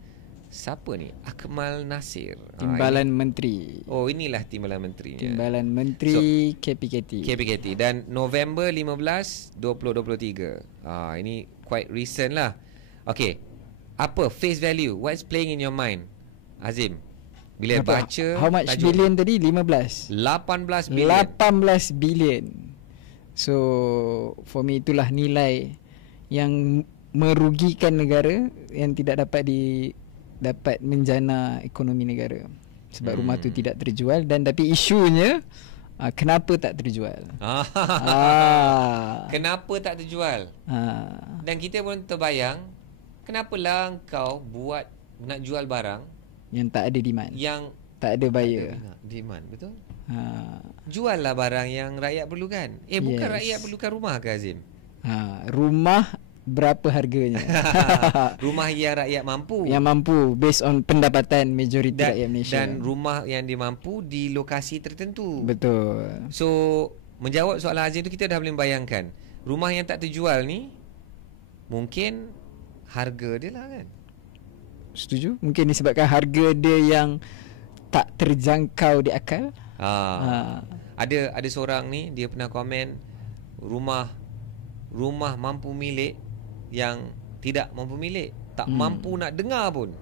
siapa ni? Akmal Nasir, Timbalan Menteri. Inilah Timbalan Menteri. Timbalan Menteri KPKT. Dan November 15, 2023. Ini quite recent lah. Okay, apa face value? What's playing in your mind, Azim? Bila baca, how much tajuk billion tadi? 18 billion. 18 billion. So for me itulah nilai yang merugikan negara, yang tidak dapat menjana ekonomi negara sebab rumah tu tidak terjual. Dan tapi isunya kenapa tak terjual? Kenapa tak terjual? Dan kita pun terbayang, kenapalah kau buat nak jual barang yang tak ada demand, yang tak ada buyer. Demand, betul? Juallah barang yang rakyat perlukan. Bukan rakyat perlukan rumah ke Azim? Rumah berapa harganya? Rumah yang rakyat mampu. Yang mampu based on pendapatan majoriti rakyat Malaysia. Dan rumah yang dimampu di lokasi tertentu. Betul. So menjawab soalan Azim tu, kita dah boleh bayangkan rumah yang tak terjual ni mungkin harga dia lah kan. Setuju? Mungkin disebabkan harga dia yang tak terjangkau di akal. Ada seorang ni, dia pernah komen rumah mampu milik yang tidak mampu milik, tak mampu nak dengar pun.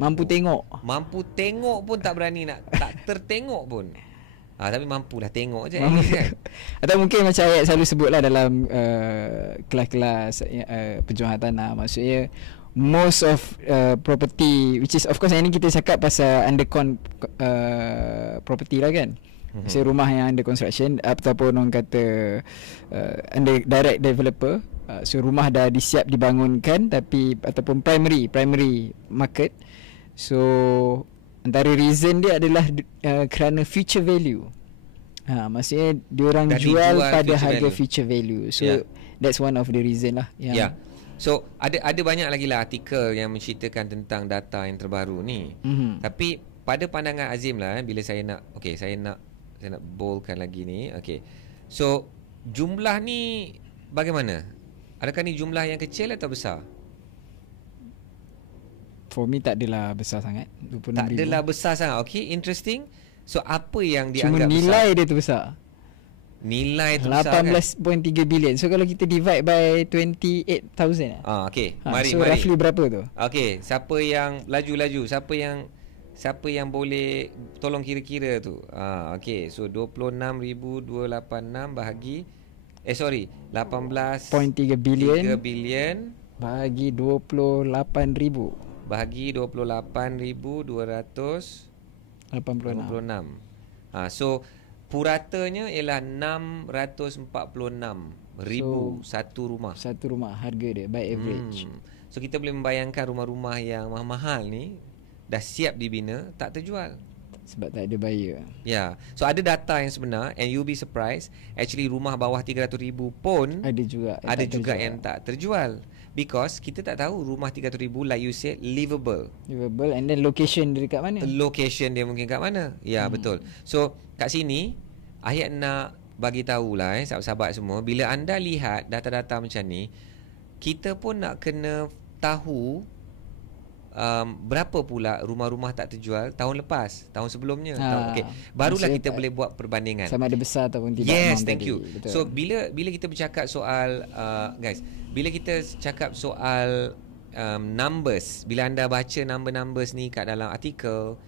Mampu tengok pun tak berani nak, tak tertengok pun. Tapi mampulah tengok je kan? Atau mungkin macam ayat selalu sebutlah dalam kelas-kelas perjuangan tanah. Maksudnya most of property, which is of course ini kita cakap pasal undercon property lah kan. Maksudnya rumah yang under construction ataupun orang kata under direct developer. So rumah dah disiap dibangunkan tapi ataupun primary market. So antara reason dia adalah kerana future value. Maksudnya diorang jual pada harga future value. So that's one of the reason lah. So ada banyak lagi lah artikel yang menceritakan tentang data yang terbaru ni. Tapi pada pandangan Azim lah, bila saya nak boldkan lagi ni. So jumlah ni bagaimana? Adakah ni jumlah yang kecil atau besar? For me tak adalah besar sangat. 26,000. Tak adalah besar sangat. Interesting. So apa yang dianggap besar? Cuma nilai dia tu besar. Nilai tu besar 18.3 bilion. So kalau kita divide by 28,000. Mari. So roughly berapa tu? Siapa yang laju-laju? Siapa yang boleh tolong kira-kira tu? So 26,286 bahagi 18.3 bilion bahagi 28,000 bahagi 28,286. So puratanya ialah 646,000 satu rumah. Satu rumah harga dia by average. So kita boleh membayangkan rumah-rumah yang mahal-mahal ni dah siap dibina, tak terjual sebab tak ada buyer. So ada data yang sebenar, and you'll be surprised, actually rumah bawah 300,000 pun ada juga yang tak terjual. Because kita tak tahu rumah 300,000, like you said, livable, and then location dia dekat mana? Location dia mungkin kat mana? Betul. So kat sini Ayat nak bagi tahulah sahabat-sahabat semua, bila anda lihat data-data macam ni, kita pun nak kena tahu berapa pula rumah-rumah tak terjual tahun lepas, tahun sebelumnya. Barulah kita boleh buat perbandingan sama ada besar ataupun tidak. Yes, thank you. Betul. So bila kita bercakap soal guys, bila kita cakap soal numbers, bila anda baca numbers ni kat dalam artikel,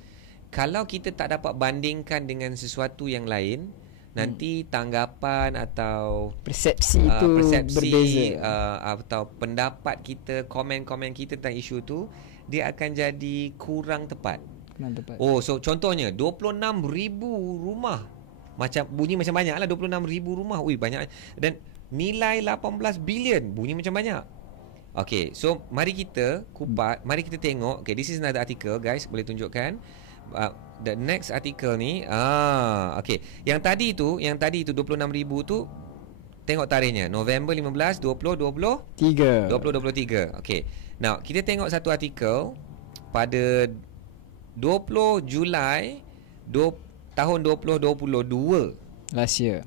kalau kita tak dapat bandingkan dengan sesuatu yang lain, nanti tanggapan atau persepsi itu berbeza, atau pendapat kita, komen-komen kita tentang isu tu, dia akan jadi kurang tepat. So contohnya 26,000 rumah, macam bunyi macam banyak lah. 26,000 rumah, banyak. Dan nilai 18 bilion, bunyi macam banyak. So mari kita kupat, mari kita tengok. This is another article guys, boleh tunjukkan. The next article ni, Yang tadi tu 26,000 tu, tengok tarikhnya, November 15, 2023. Now kita tengok satu artikel pada 20 Julai tahun 2022, last year.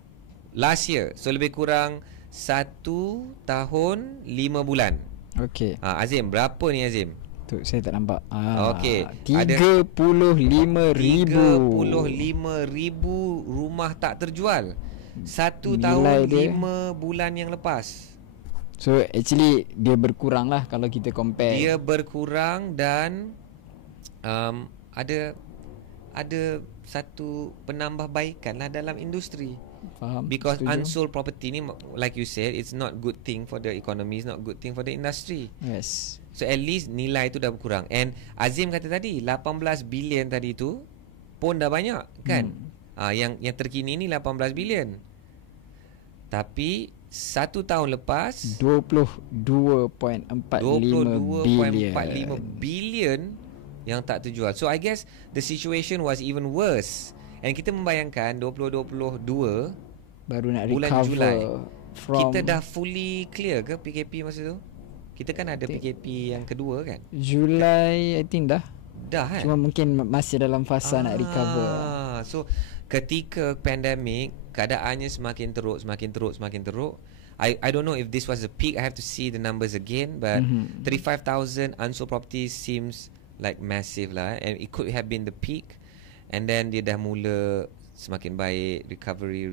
So lebih kurang 1 tahun 5 bulan. Azim, berapa ni Azim? Tu saya tak nampak. 35,000 rumah tak terjual 1 tahun 5 bulan yang lepas. So actually dia berkurang lah kalau kita compare. Dia berkurang dan ada satu penambahbaikan lah dalam industri. Faham. Because unsold property ni, like you said, it's not good thing for the economy, it's not good thing for the industry. Yes. So at least nilai tu dah berkurang. And Azim kata tadi 18 bilion tadi tu pun dah banyak kan. Yang terkini ni 18 bilion. Tapi 1 tahun lepas 22.45 bilion yang tak terjual. So I guess the situation was even worse. And kita membayangkan 2022 baru nak bulan recover Julai, from, kita dah fully clear ke PKP masa tu? Kita kan ada PKP yang kedua kan? Julai I think dah kan? Cuma mungkin masih dalam fasa nak recover. So ketika pandemik, keadaannya semakin teruk. I don't know if this was the peak. I have to see the numbers again, but 35,000 unsold properties seems like massive lah, and it could have been the peak. And then dia dah mula semakin baik, recovery.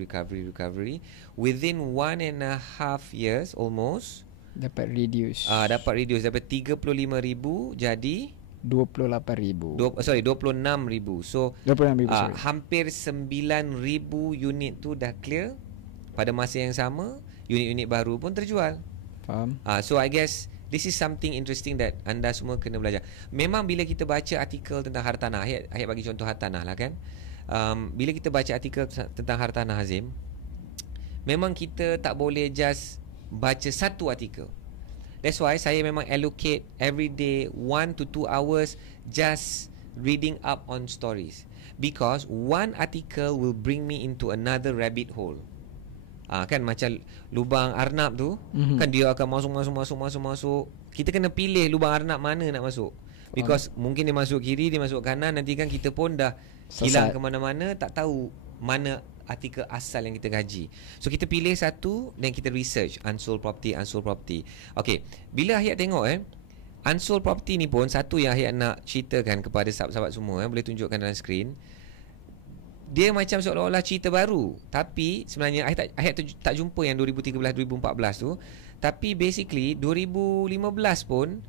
Within 1.5 years almost dapat reduce daripada 35,000 jadi 26,000. So 26,000 hampir 9,000 unit tu dah clear. Pada masa yang sama, unit-unit baru pun terjual. Faham? So I guess this is something interesting that anda semua kena belajar. Memang bila kita baca artikel tentang hartanah, Ayat bagi contoh hartanah lah kan. Bila kita baca artikel tentang hartanah, Hazim, memang kita tak boleh just baca satu artikel. That's why saya memang allocate every day 1 to 2 hours just reading up on stories, because one article will bring me into another rabbit hole. Kan macam lubang arnab tu, kan dia akan masuk. Kita kena pilih lubang arnab mana nak masuk. Because mungkin dia masuk kiri, dia masuk kanan, nanti kan kita pun dah hilang ke mana-mana, tak tahu mana artikel asal yang kita gaji. So kita pilih satu dan kita research unsold property. Okay, bila Hayat tengok unsold property ni pun satu yang Hayat nak ceritakan kepada sahabat-sahabat semua, boleh tunjukkan dalam skrin. Dia macam seolah-olah cerita baru, tapi sebenarnya Hayat tak jumpa yang 2013-2014 tu. Tapi basically 2015 pun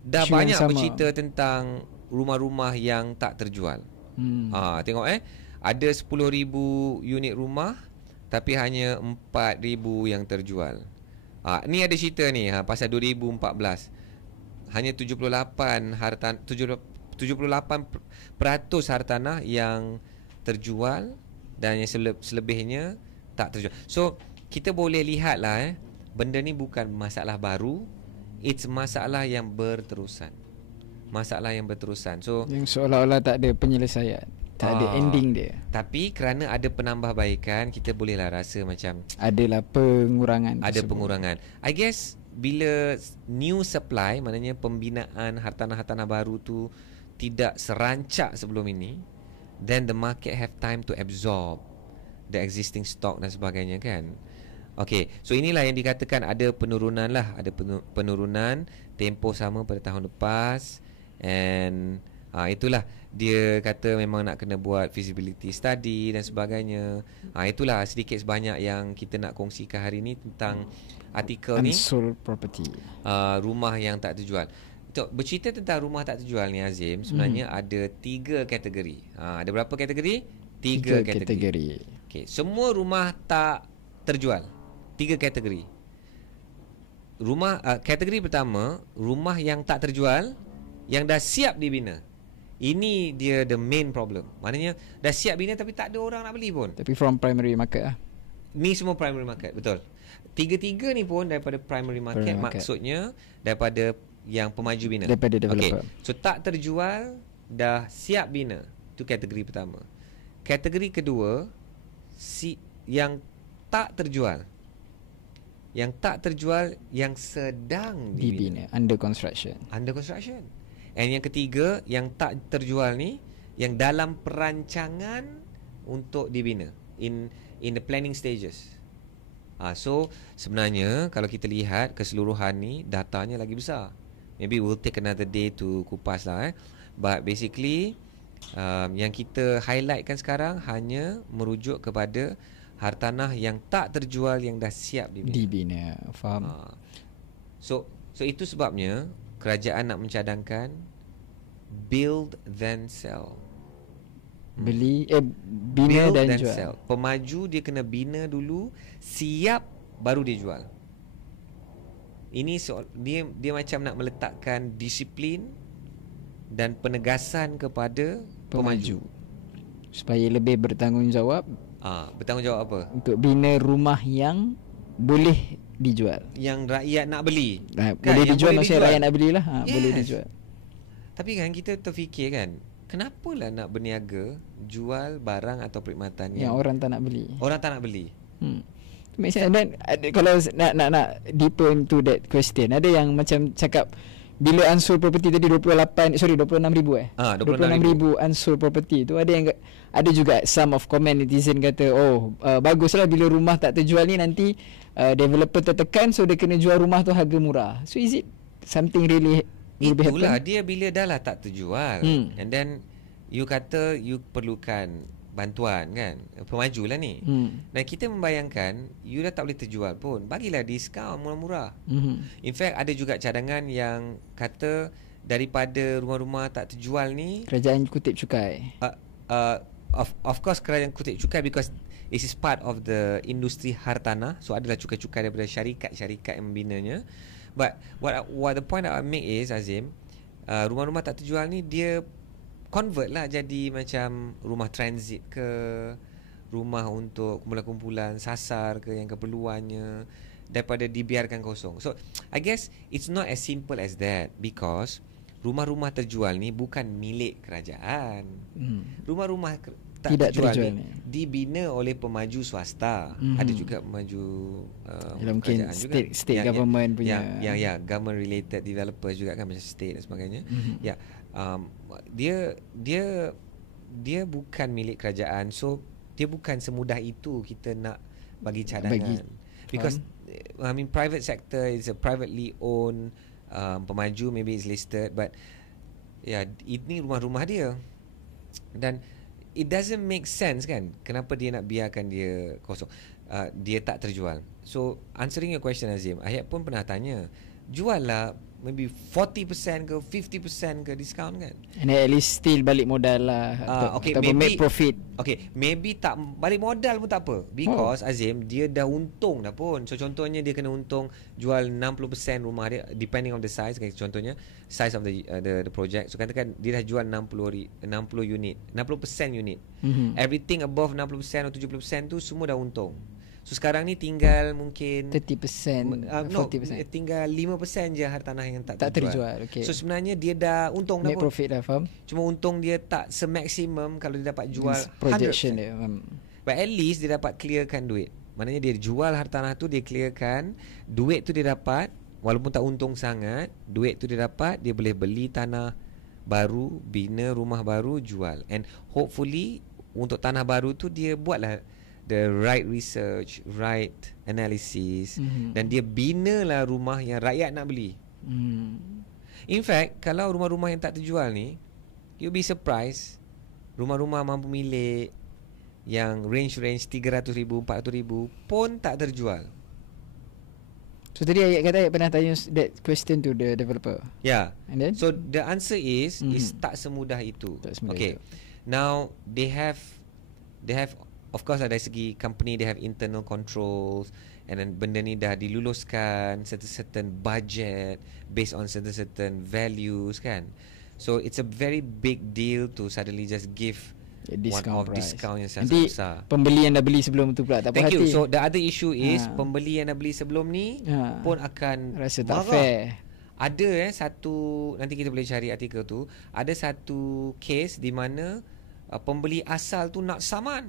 dah banyak bercerita tentang rumah-rumah yang tak terjual. Tengok ada 10,000 unit rumah tapi hanya 4,000 yang terjual. Ni ada cerita ni pasal 2014. Hanya 78% hartanah yang terjual dan yang selebihnya tak terjual. So kita boleh lihat lah benda ni bukan masalah baru, it's masalah yang berterusan. So yang seolah-olah tak ada penyelesaian, tak ada ending dia. Tapi kerana ada penambahbaikan, kita bolehlah rasa macam adalah pengurangan. Ada pengurangan. I guess bila new supply, maknanya pembinaan hartanah-hartanah baru tu tidak serancak sebelum ini, then the market have time to absorb the existing stock dan sebagainya kan. Okay, so inilah yang dikatakan ada penurunan lah. Ada penurunan tempoh sama pada tahun lepas. And itulah dia kata memang nak kena buat feasibility study dan sebagainya. Itulah sedikit sebanyak yang kita nak kongsikan hari ni tentang artikel ni, unsold property, rumah yang tak terjual. Bercerita tentang rumah tak terjual ni, Azim, sebenarnya ada 3 kategori. Ada berapa kategori? 3 kategori. Okay, semua rumah tak terjual. 3 kategori. Kategori pertama, rumah yang tak terjual yang dah siap dibina. Ini dia the main problem. Maknanya dah siap bina tapi tak ada orang nak beli pun. Tapi from primary market lah. Ni semua primary market, betul. 3 ni pun daripada primary market. Maksudnya daripada yang pemaju bina, daripada developer. Okay. So tak terjual, dah siap bina. Itu kategori pertama. Kategori kedua, yang tak terjual. Yang tak terjual, yang sedang dibina, under construction. And yang ketiga, yang tak terjual ni, yang dalam perancangan untuk dibina, in the planning stages. So sebenarnya kalau kita lihat keseluruhan ni, datanya lagi besar. Maybe we'll take another day to kupas lah But basically yang kita highlightkan sekarang hanya merujuk kepada hartanah yang tak terjual, yang dah siap dibina. Faham? So itu sebabnya kerajaan nak mencadangkan build then sell. Bina dan jual. Sell. Pemaju dia kena bina dulu, siap baru dia jual. Ini dia macam nak meletakkan disiplin dan penegasan kepada pemaju. supaya lebih bertanggungjawab Bertanggungjawab apa? untuk bina rumah yang boleh dijual. Yang rakyat nak beli. Boleh dijual, maksudnya rakyat nak belilah. Yes. Boleh dijual. Tapi kan kita terfikir kan, kenapalah nak berniaga jual barang atau perkhidmatan yang orang tak nak beli. Orang tak nak beli. Make sense. Dan kalau nak deeper into that question, ada yang macam cakap bila unsold property tadi 26,000 26,000 unsold property tu, ada juga some of comment netizen kata baguslah bila rumah tak terjual ni, nanti developer tertekan, so dia kena jual rumah tu harga murah. So is it something really itulah dia bila dah lah tak terjual, and then you kata you perlukan bantuan kan, pemaju lah ni. Dan kita membayangkan you dah tak boleh terjual pun, bagilah diskaun murah-murah. In fact ada juga cadangan yang kata daripada rumah-rumah tak terjual ni, kerajaan kutip cukai. Of course kerajaan kutip cukai, because this is part of the industri hartanah. So adalah cukai-cukai daripada syarikat-syarikat yang membinanya. But what the point I make is, Azim, rumah-rumah tak terjual ni dia convert lah jadi macam rumah transit ke, rumah untuk kumpulan-kumpulan sasar ke yang keperluannya, daripada dibiarkan kosong. So I guess it's not as simple as that, because rumah-rumah terjual ni bukan milik kerajaan. Rumah-rumah tak terjual ni dibina oleh pemaju swasta. Ada juga pemaju mungkin state government punya yang government related developers juga kan, macam state dan sebagainya. Dia bukan milik kerajaan. So dia bukan semudah itu kita nak bagi cadangan. Because I mean private sector is a privately owned pemaju, maybe it's listed, but ini rumah-rumah dia, dan it doesn't make sense kan, kenapa dia nak biarkan dia kosong, dia tak terjual. So answering your question, Azim, Ayat pun pernah tanya, jual lah maybe 40% ke 50% ke discount kan, and at least still balik modal lah, atau maybe make profit. Okay, maybe tak balik modal pun tak apa, because Azim, dia dah untung dah pun. So contohnya dia kena untung jual 60% rumah dia, depending on the size. Okay, contohnya size of the project. So katakan dia dah jual 60 unit, 60% unit. Everything above 60% atau 70% tu semua dah untung. So sekarang ni tinggal mungkin 30%, 40%. Tinggal 5% je hartanah yang tak terjual. Okay. So sebenarnya dia dah untung dah pun. Make profit dah, faham. Cuma untung dia tak semaksimum kalau dia dapat jual projection 100%. Dia. But at least dia dapat clearkan duit. Maknanya dia jual hartanah tu, dia clearkan duit tu, dia dapat, walaupun tak untung sangat, duit tu dia dapat, dia boleh beli tanah baru, bina rumah baru, jual. And hopefully untuk tanah baru tu dia buatlah the right research, right analysis, dan dia binalah rumah yang rakyat nak beli. In fact, kalau rumah-rumah yang tak terjual ni, you'll be surprised, rumah-rumah mampu milik yang range 300,000, 400,000 pun tak terjual. So tadi Ayat kata Ayat pernah tanya that question to the developer. Yeah. And then? So the answer is tak semudah itu. Okay. Now they have of course dari segi company, they have internal controls, and then benda ni dah diluluskan certain budget based on certain values kan. So it's a very big deal to suddenly just give one-off discount yang sangat besar. Pembeli yang dah beli sebelum tu pula tak puas hati. Thank you. So the other issue is pembeli yang dah beli sebelum ni pun akan rasa tak fair. Ada satu, nanti kita boleh cari artikel tu, ada satu case di mana pembeli asal tu nak saman.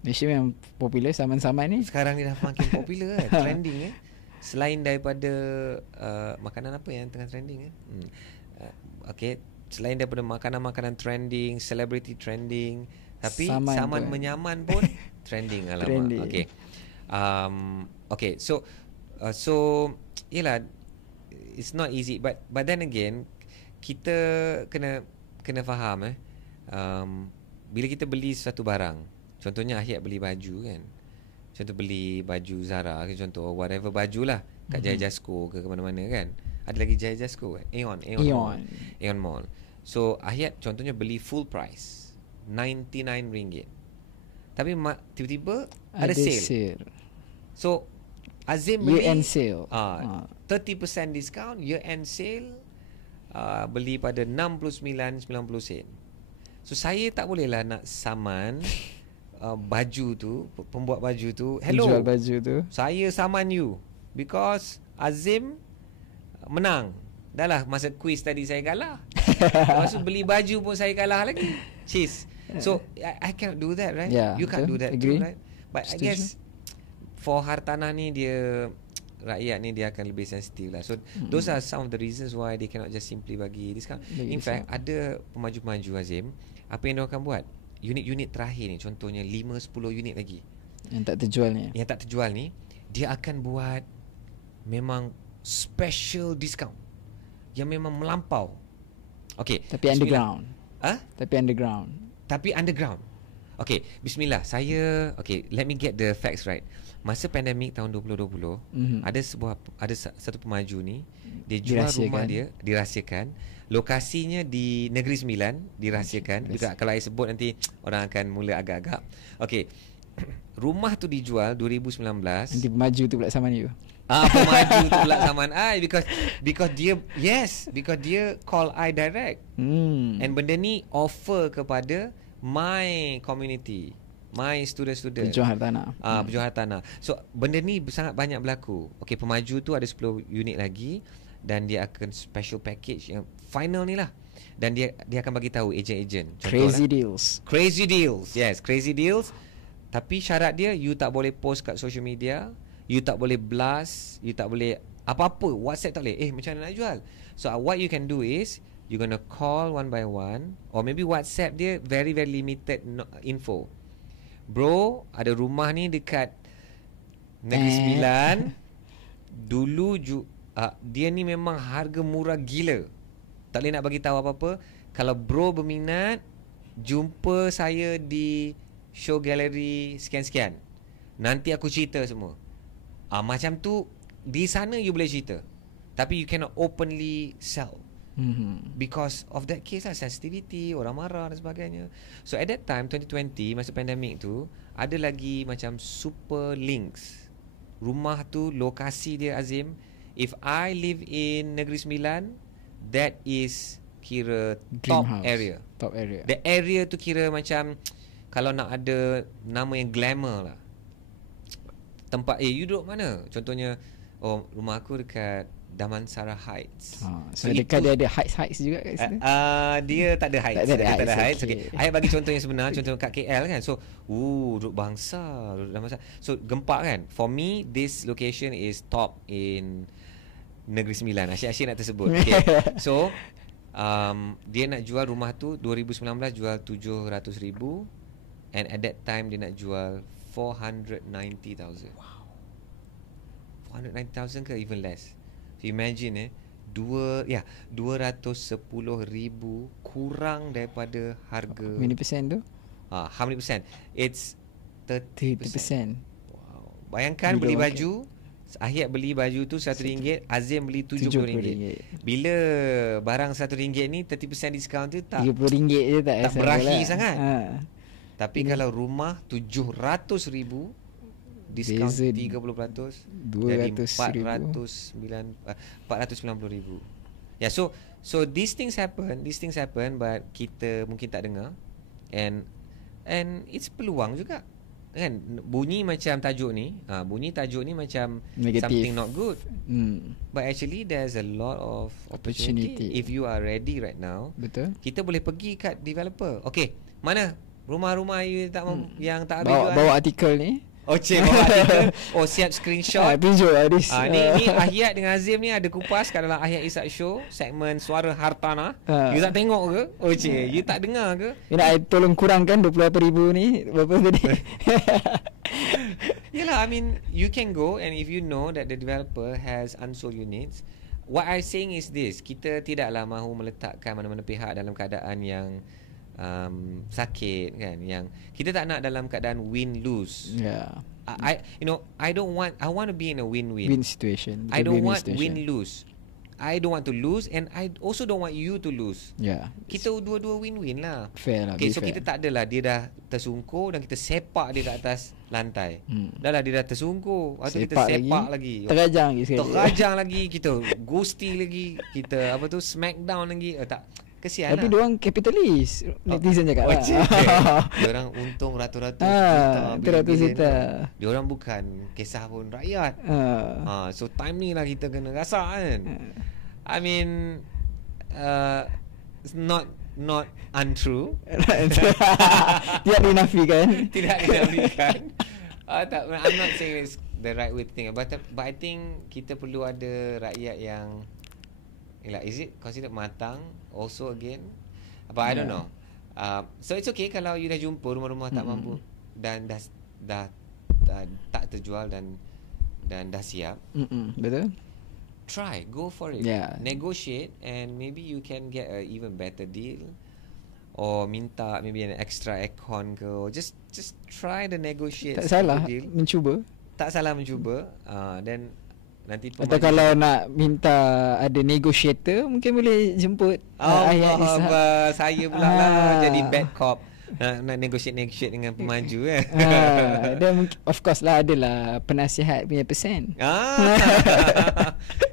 Malaysia memang popular saman-saman ni. Sekarang ni dah makin popular kan, trending Selain daripada makanan apa yang tengah trending okay, selain daripada makanan-makanan trending, celebrity trending, tapi saman menyaman pun trending. Alamak. Trending. Okay. Okay, so yalah, it's not easy, but then again kita kena faham bila kita beli satu barang, contohnya Ahyat beli baju kan, contoh beli baju Zara ke, contoh whatever baju lah kat Jaya Jasko ke mana-mana kan, ada lagi Jaya Jasko Aeon Mall. So Ahyat contohnya beli full price RM99, tapi tiba-tiba ada sale. So Azim beli year end sale, 30% discount, year end sale, beli pada 69.90 sen. So saya tak bolehlah nak saman baju tu, pembuat baju tu, hello, jual baju tu, saya saman you because Azim menang. Dah lah masa quiz tadi saya kalah. Lepas tu beli baju pun saya kalah lagi. Cheese. So I cannot do that, right? Yeah, You can't do that agree. too, right? But I guess for hartanah ni dia, rakyat ni dia akan lebih sensitif lah. So those are some of the reasons why they cannot just simply bagi discount. In fact ada pemaju-pemaju Azim, apa yang dia akan buat, unit-unit terakhir ni, contohnya 5-10 unit lagi yang tak terjual ni, dia akan buat memang special discount yang memang melampau. Okay, tapi underground. Tapi underground. Okay, bismillah. Saya, okay, let me get the facts right. Masa pandemik tahun 2020, ada satu pemaju ni, dia jual rumah dia, dirahsiakan. Lokasinya di Negeri Sembilan, dirahsiakan. Juga kalau saya sebut nanti orang akan mula agak-agak. Okay, rumah tu dijual 2019. Nanti pemaju tu pula saman you. Pemaju tu pula saman I because dia call I direct. And benda ni offer kepada my community, my student-student, pejuang hartanah. Pejuang hartanah. So benda ni sangat banyak berlaku. Okay, pemaju tu ada 10 unit lagi dan dia akan special package yang final ni lah. Dan dia akan bagi tahu ejen-ejen. Crazy deals. Yes, crazy deals. Tapi syarat dia, you tak boleh post kat social media, you tak boleh blast, you tak boleh apa-apa, WhatsApp tak boleh. Macam mana nak jual? So what you can do is you're gonna call one by one, or maybe WhatsApp dia very very limited info. Bro, ada rumah ni dekat Negeri Sembilan. Dulu dia ni memang harga murah gila. Tak boleh nak bagi tahu apa-apa. Kalau bro berminat, jumpa saya di show gallery sekian-sekian. Nanti aku cerita semua. Macam tu, di sana you boleh cerita. Tapi you cannot openly sell. Because of that case lah, sensitivity, orang marah dan sebagainya. So at that time 2020, masa pandemik tu, ada lagi macam super links. Rumah tu, lokasi dia Azim, if I live in Negeri Sembilan, that is kira top area. The area tu kira macam, kalau nak ada nama yang glamour lah, tempat you duduk mana? Contohnya, rumah aku dekat Damansara Heights. So dekat dia ada heights juga kat situ. Dia tak ada heights. Tak ada heights. Okay. I bagi contoh yang sebenar. Contoh kat KL kan. So duduk bangsa, duduk Damansara. So gempak kan. For me, this location is top in Negeri Sembilan. Asyik-asyik nak tersebut. Okay. So dia nak jual rumah tu 2019 jual 700,000, and at that time dia nak jual 490,000. Wow. 490,000 ke even less. So imagine 210,000 kurang daripada harga. How many percent tu? How many percent? It's 30%. Wow. Bayangkan beli baju, Ahyat beli baju tu RM100, Azim beli RM70. Bila barang RM100 ni 30% diskaun tu tak RM30 je tak berakhir sangat. Tapi kalau rumah RM700,000, diskaun 30%, jadi RM490,000. Yeah, so these things happen, but kita mungkin tak dengar, and it's peluang juga kan. Bunyi tajuk ni macam negative, something not good, but actually there's a lot of opportunity if you are ready right now. Betul. Kita boleh pergi kat developer. Okay, mana rumah-rumah you yang tak habis bawa artikel ni. Bawa artikel. Siap screenshot. Tunjuk hadis. Ni Ahyat dengan Azim ni ada kupas kat dalam Ahyat Izzat Show, segmen Suara Hartanah. You tak tengok ke? You tak dengar ke? Nak tolong kurangkan 28,000 ni berapa tadi? Yelah, I mean, you can go, and if you know that the developer has unsold units, what I'm saying is this: kita tidaklah mahu meletakkan mana-mana pihak dalam keadaan yang sakit kan, yang kita tak nak dalam keadaan win-lose. I want to be in a win-win situation. I don't want win-lose. I don't want to lose, and I also don't want you to lose. Kita dua-dua win-win lah. Fair lah. Okay, so kita tak adalah dia dah tersungkur dan kita sepak dia kat atas lantai. Dah lah dia dah tersungkur, lepas tu kita sepak lagi. Terajang lagi. Kita ghosty lagi, kita smackdown lagi. Tak. Kesian Tapi lah. diorang kapitalis. Netizen cakap lah. Diorang untung ratus-ratus Itu ratus juta. Diorang bukan kisah pun rakyat. So time ni lah kita kena rasak kan. I mean it's not untrue. Tidak dinafikan. Tidak dinafikan. I'm not saying it's the right way to think, but I think kita perlu ada rakyat yang is it considered matang also again, but I don't know. So it's okay kalau you dah jumpa rumah-rumah tak mampu dan dah tak terjual dan dah siap. Betul. Try, go for it. Negotiate and maybe you can get a even better deal, or minta maybe an extra aircon ke, or just try the negotiate. Tak salah deal. mencuba. Tak salah mencuba. Then nanti atau kalau nak minta ada negotiator, mungkin boleh jemput Ayat Ishak. Saya pula lah jadi bad cop. Nak negotiate dengan pemaju kan. Dan of course lah adalah penasihat punya persen.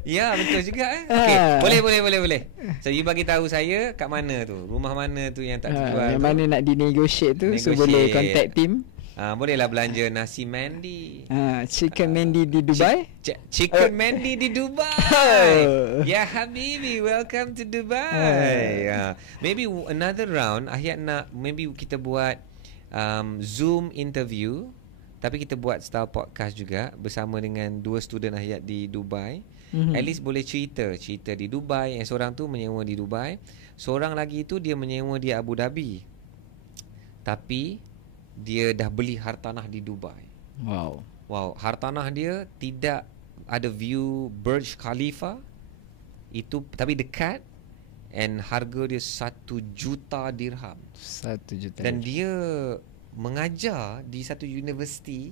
Ya, betul juga Okay, boleh. So you bagi tahu saya kat mana tu, rumah mana tu yang tak terjual. Yang mana nak dinegotiate tu. So boleh contact team. Bolehlah belanja nasi mandi. Chicken mandi di Dubai. Chicken mandi di Dubai. Ya habibi, welcome to Dubai. Maybe another round Ahyat nak, maybe kita buat Zoom interview, tapi kita buat style podcast juga bersama dengan 2 student Ahyat di Dubai. At least boleh cerita di Dubai. Yang seorang tu menyewa di Dubai, seorang lagi tu dia menyewa di Abu Dhabi, tapi dia dah beli hartanah di Dubai. Wow, hartanah dia tidak ada view Burj Khalifa itu, tapi dekat, and harga dia 1 juta dirham. 1 juta. Dan dia mengajar di satu universiti,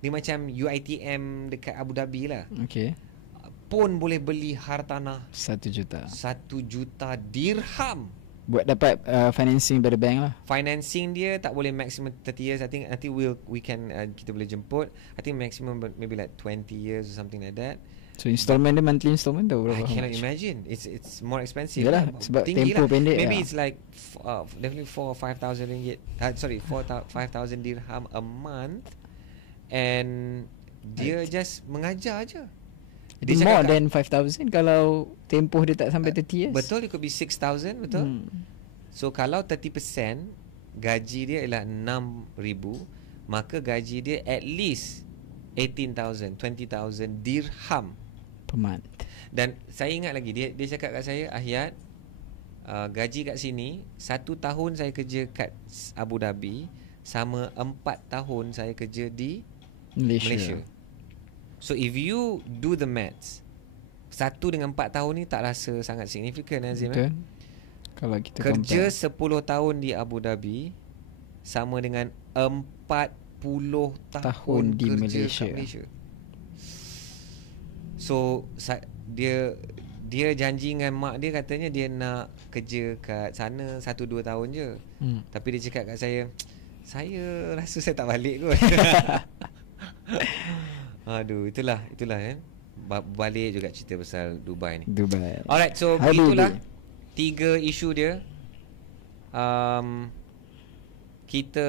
dia macam UiTM dekat Abu Dhabi lah. Pun boleh beli hartanah 1 juta. 1 juta dirham. Buat dapat financing dari bank lah. Financing dia tak boleh maximum 30 years. I think nanti we can kita boleh jemput. I think maximum maybe like 20 years or something like that. So installment dia, monthly installment tu berapa? I cannot imagine. It's more expensive. Yalah, sebab tempoh pendek. Maybe it's like definitely 4 or 5,000 ringgit. 5,000 dirham a month. And dia just mengajar aja. Dia more than 5,000 kalau tempoh dia tak sampai 30 years. Betul, it could be 6,000, betul. So kalau 30% gaji dia ialah 6,000, maka gaji dia at least 18,000, 20,000 dirham per month. Dan saya ingat lagi dia cakap kat saya, Ahyat, gaji kat sini 1 tahun saya kerja kat Abu Dhabi sama 4 tahun saya kerja di Malaysia. So if you do the maths, 1 dengan 4 tahun ni tak rasa sangat signifikan, Azim. Kalau kita kerja 10 tahun di Abu Dhabi sama dengan 40 tahun di kerja Malaysia. kat Malaysia. So dia janji dengan mak dia, katanya dia nak kerja kat sana 1-2 tahun je. Tapi dia cakap kat saya rasa saya tak balik kot. Aduh, itulah kan. Balik juga cerita pasal Dubai ni. Alright, so begitulah 3 isu dia. Kita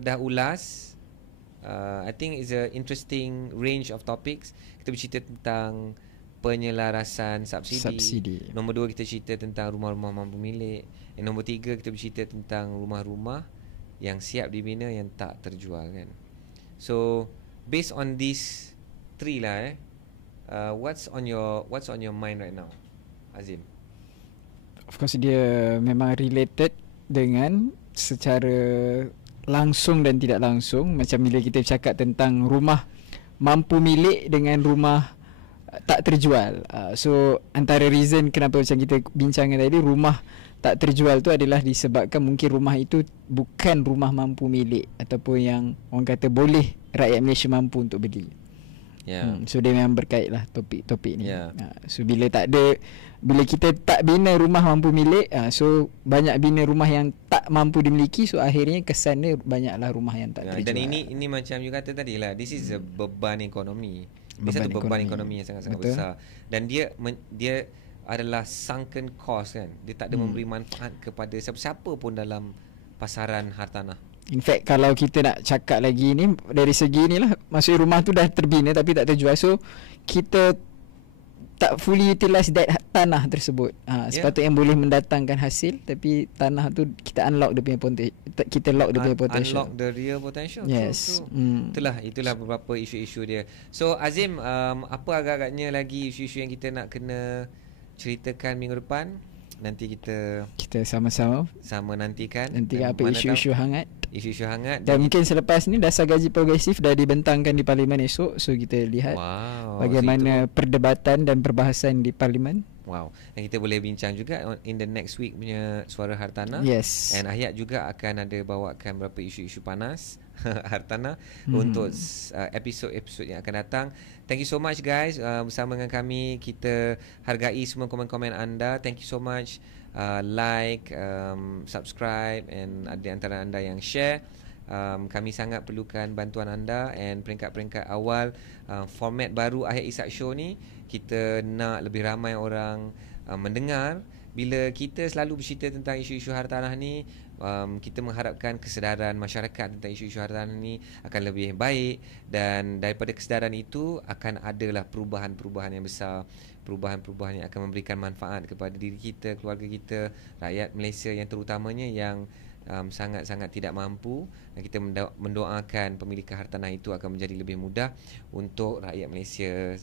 dah ulas. I think it's a interesting range of topics. Kita bercerita tentang penyelarasan subsidi. Nombor 2 kita cerita tentang rumah-rumah mampu milik. And nombor 3 kita bercerita tentang rumah-rumah yang siap dibina yang tak terjual kan. So based on these 3 lah what's on your mind right now, Azim? Of course dia memang related dengan secara langsung dan tidak langsung. Macam bila kita cakap tentang rumah mampu milik dengan rumah tak terjual. So antara reason kenapa macam kita bincangkan tadi, rumah tak terjual tu adalah disebabkan mungkin rumah itu bukan rumah mampu milik ataupun yang orang kata boleh rakyat Malaysia mampu untuk beli. So dia memang berkait lah topik ni. So bila kita tak bina rumah mampu milik, so banyak bina rumah yang tak mampu dimiliki, so akhirnya kesan dia banyaklah rumah yang tak terjual. Dan ini macam you kata tadi lah, this is a beban ekonomi. Ini satu beban ekonomi yang sangat-sangat besar. Dan dia adalah sunken cost kan. Dia tak ada memberi manfaat kepada siapa-siapa pun dalam pasaran hartanah. In fact, kalau kita nak cakap lagi ni, dari segi ni lah, maksudnya rumah tu dah terbina tapi tak terjual. So kita tak fully utilize that tanah tersebut. Sepatutnya yang boleh mendatangkan hasil, tapi tanah tu kita unlock dia punya potential. Kita lock dia punya potential. Unlock the real potential. Yes. True. Itulah beberapa isu-isu dia. So Azim, apa agak-agaknya lagi isu-isu yang kita nak kena ceritakan minggu depan? Nanti kita sama-sama nantikan apa isu-isu hangat. Isu-isu hangat. Dan mungkin selepas ni dasar gaji progresif dah dibentangkan di Parlimen esok. So kita lihat bagaimana perdebatan dan perbahasan di Parlimen. Wow. Dan kita boleh bincang juga in the next week punya Suara Hartanah. Yes. And Ahyat juga akan ada bawakan beberapa isu-isu panas hartanah untuk episod-episod yang akan datang. Thank you so much guys, bersama dengan kami. Kita hargai semua komen-komen anda. Thank you so much. Like, subscribe, and ada antara anda yang share. Kami sangat perlukan bantuan anda. And peringkat-peringkat awal format baru Ahyat Ishak Show ni, kita nak lebih ramai orang mendengar. Bila kita selalu bercerita tentang isu-isu hartanah ni, kita mengharapkan kesedaran masyarakat tentang isu-isu hartanah ni akan lebih baik. Dan daripada kesedaran itu akan adalah perubahan-perubahan yang besar, perubahan-perubahan yang akan memberikan manfaat kepada diri kita, keluarga kita, rakyat Malaysia yang terutamanya yang sangat-sangat tidak mampu. Dan kita mendoakan pemilikan hartanah itu akan menjadi lebih mudah untuk rakyat Malaysia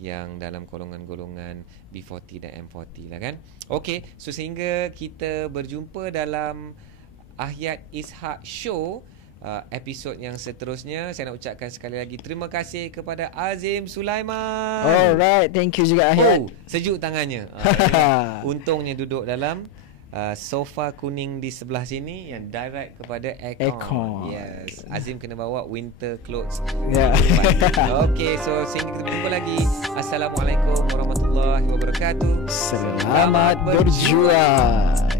yang dalam golongan-golongan B40 dan M40 lah kan. Okey, so sehingga kita berjumpa dalam Ahyat Ishak Show episod yang seterusnya, saya nak ucapkan sekali lagi terima kasih kepada Azim Sulaiman. Alright, thank you juga Ahyat. Sejuk tangannya. Untungnya duduk dalam sofa kuning di sebelah sini yang direct kepada aircon. Yes. Azim kena bawa winter clothes. Okay, so sehingga kita berjumpa lagi. Assalamualaikum warahmatullahi wabarakatuh. Selamat berjuang.